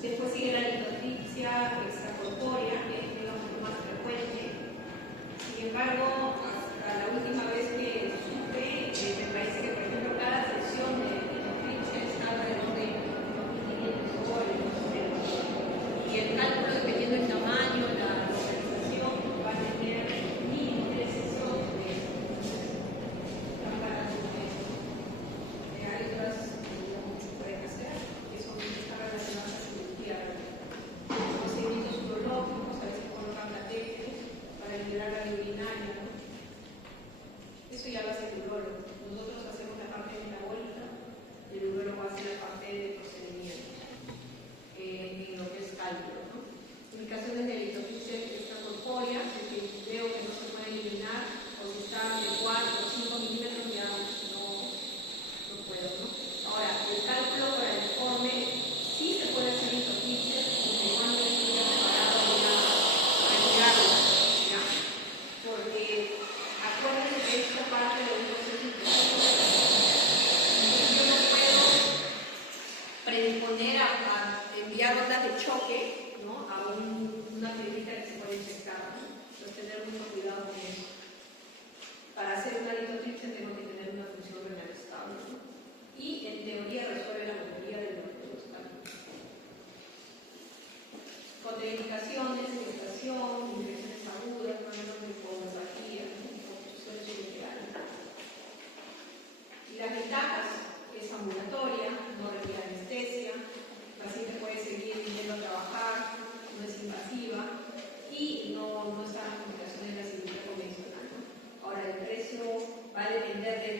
Después sigue la litotripsia extracorpórea, que es lo más frecuente. Sin embargo, hasta la última vez que supe, me parece que, por ejemplo, cada sección de litotripsia está alrededor de 2.500 dólares. Y el cálculo, dependiendo del tamaño, la localización, va a tener mínimo 3 sesiones de hay otras que se pueden hacer, que son están relacionadas a la cirugía. Procedimientos urológicos, a veces colocan catéteres para liberar la urinaria, ¿no? Eso ya lo hace el urólogo. Nosotros hacemos la parte metabólica y el urólogo hace la parte de procedimientos en lo que es cálculo, ¿no? Indicaciones de litotripsia extracorpórea, es que veo que no se puede eliminar, o si está de 4 o 5 milímetros ya no puedo, ¿no? Ahora, el cálculo para el informe sí se puede hacer litotripsia, siempre y cuando esté preparado para retirarlo, ¿ya? Porque acuérdense que esta parte de un proceso infeccioso, yo no puedo predisponer a enviar ondas de choque, ¿no? A una fibrita que se puede infectar, ¿no? Entonces tener mucho cuidado con eso. Para hacer una litotripsia tengo que tener una función renal estable, ¿no? Y en teoría resuelve la mayoría de los cálculos. Contraindicaciones, irritación, infecciones agudas, problemas de hipogastralgia, obstrucciones ureterales. Y las ventajas es ambulatoria, no requiere anestesia, el paciente puede seguir yendo a trabajar, no es invasiva y no está en complicaciones de la cirugía convencional, ¿no? Ahora, el precio va a depender de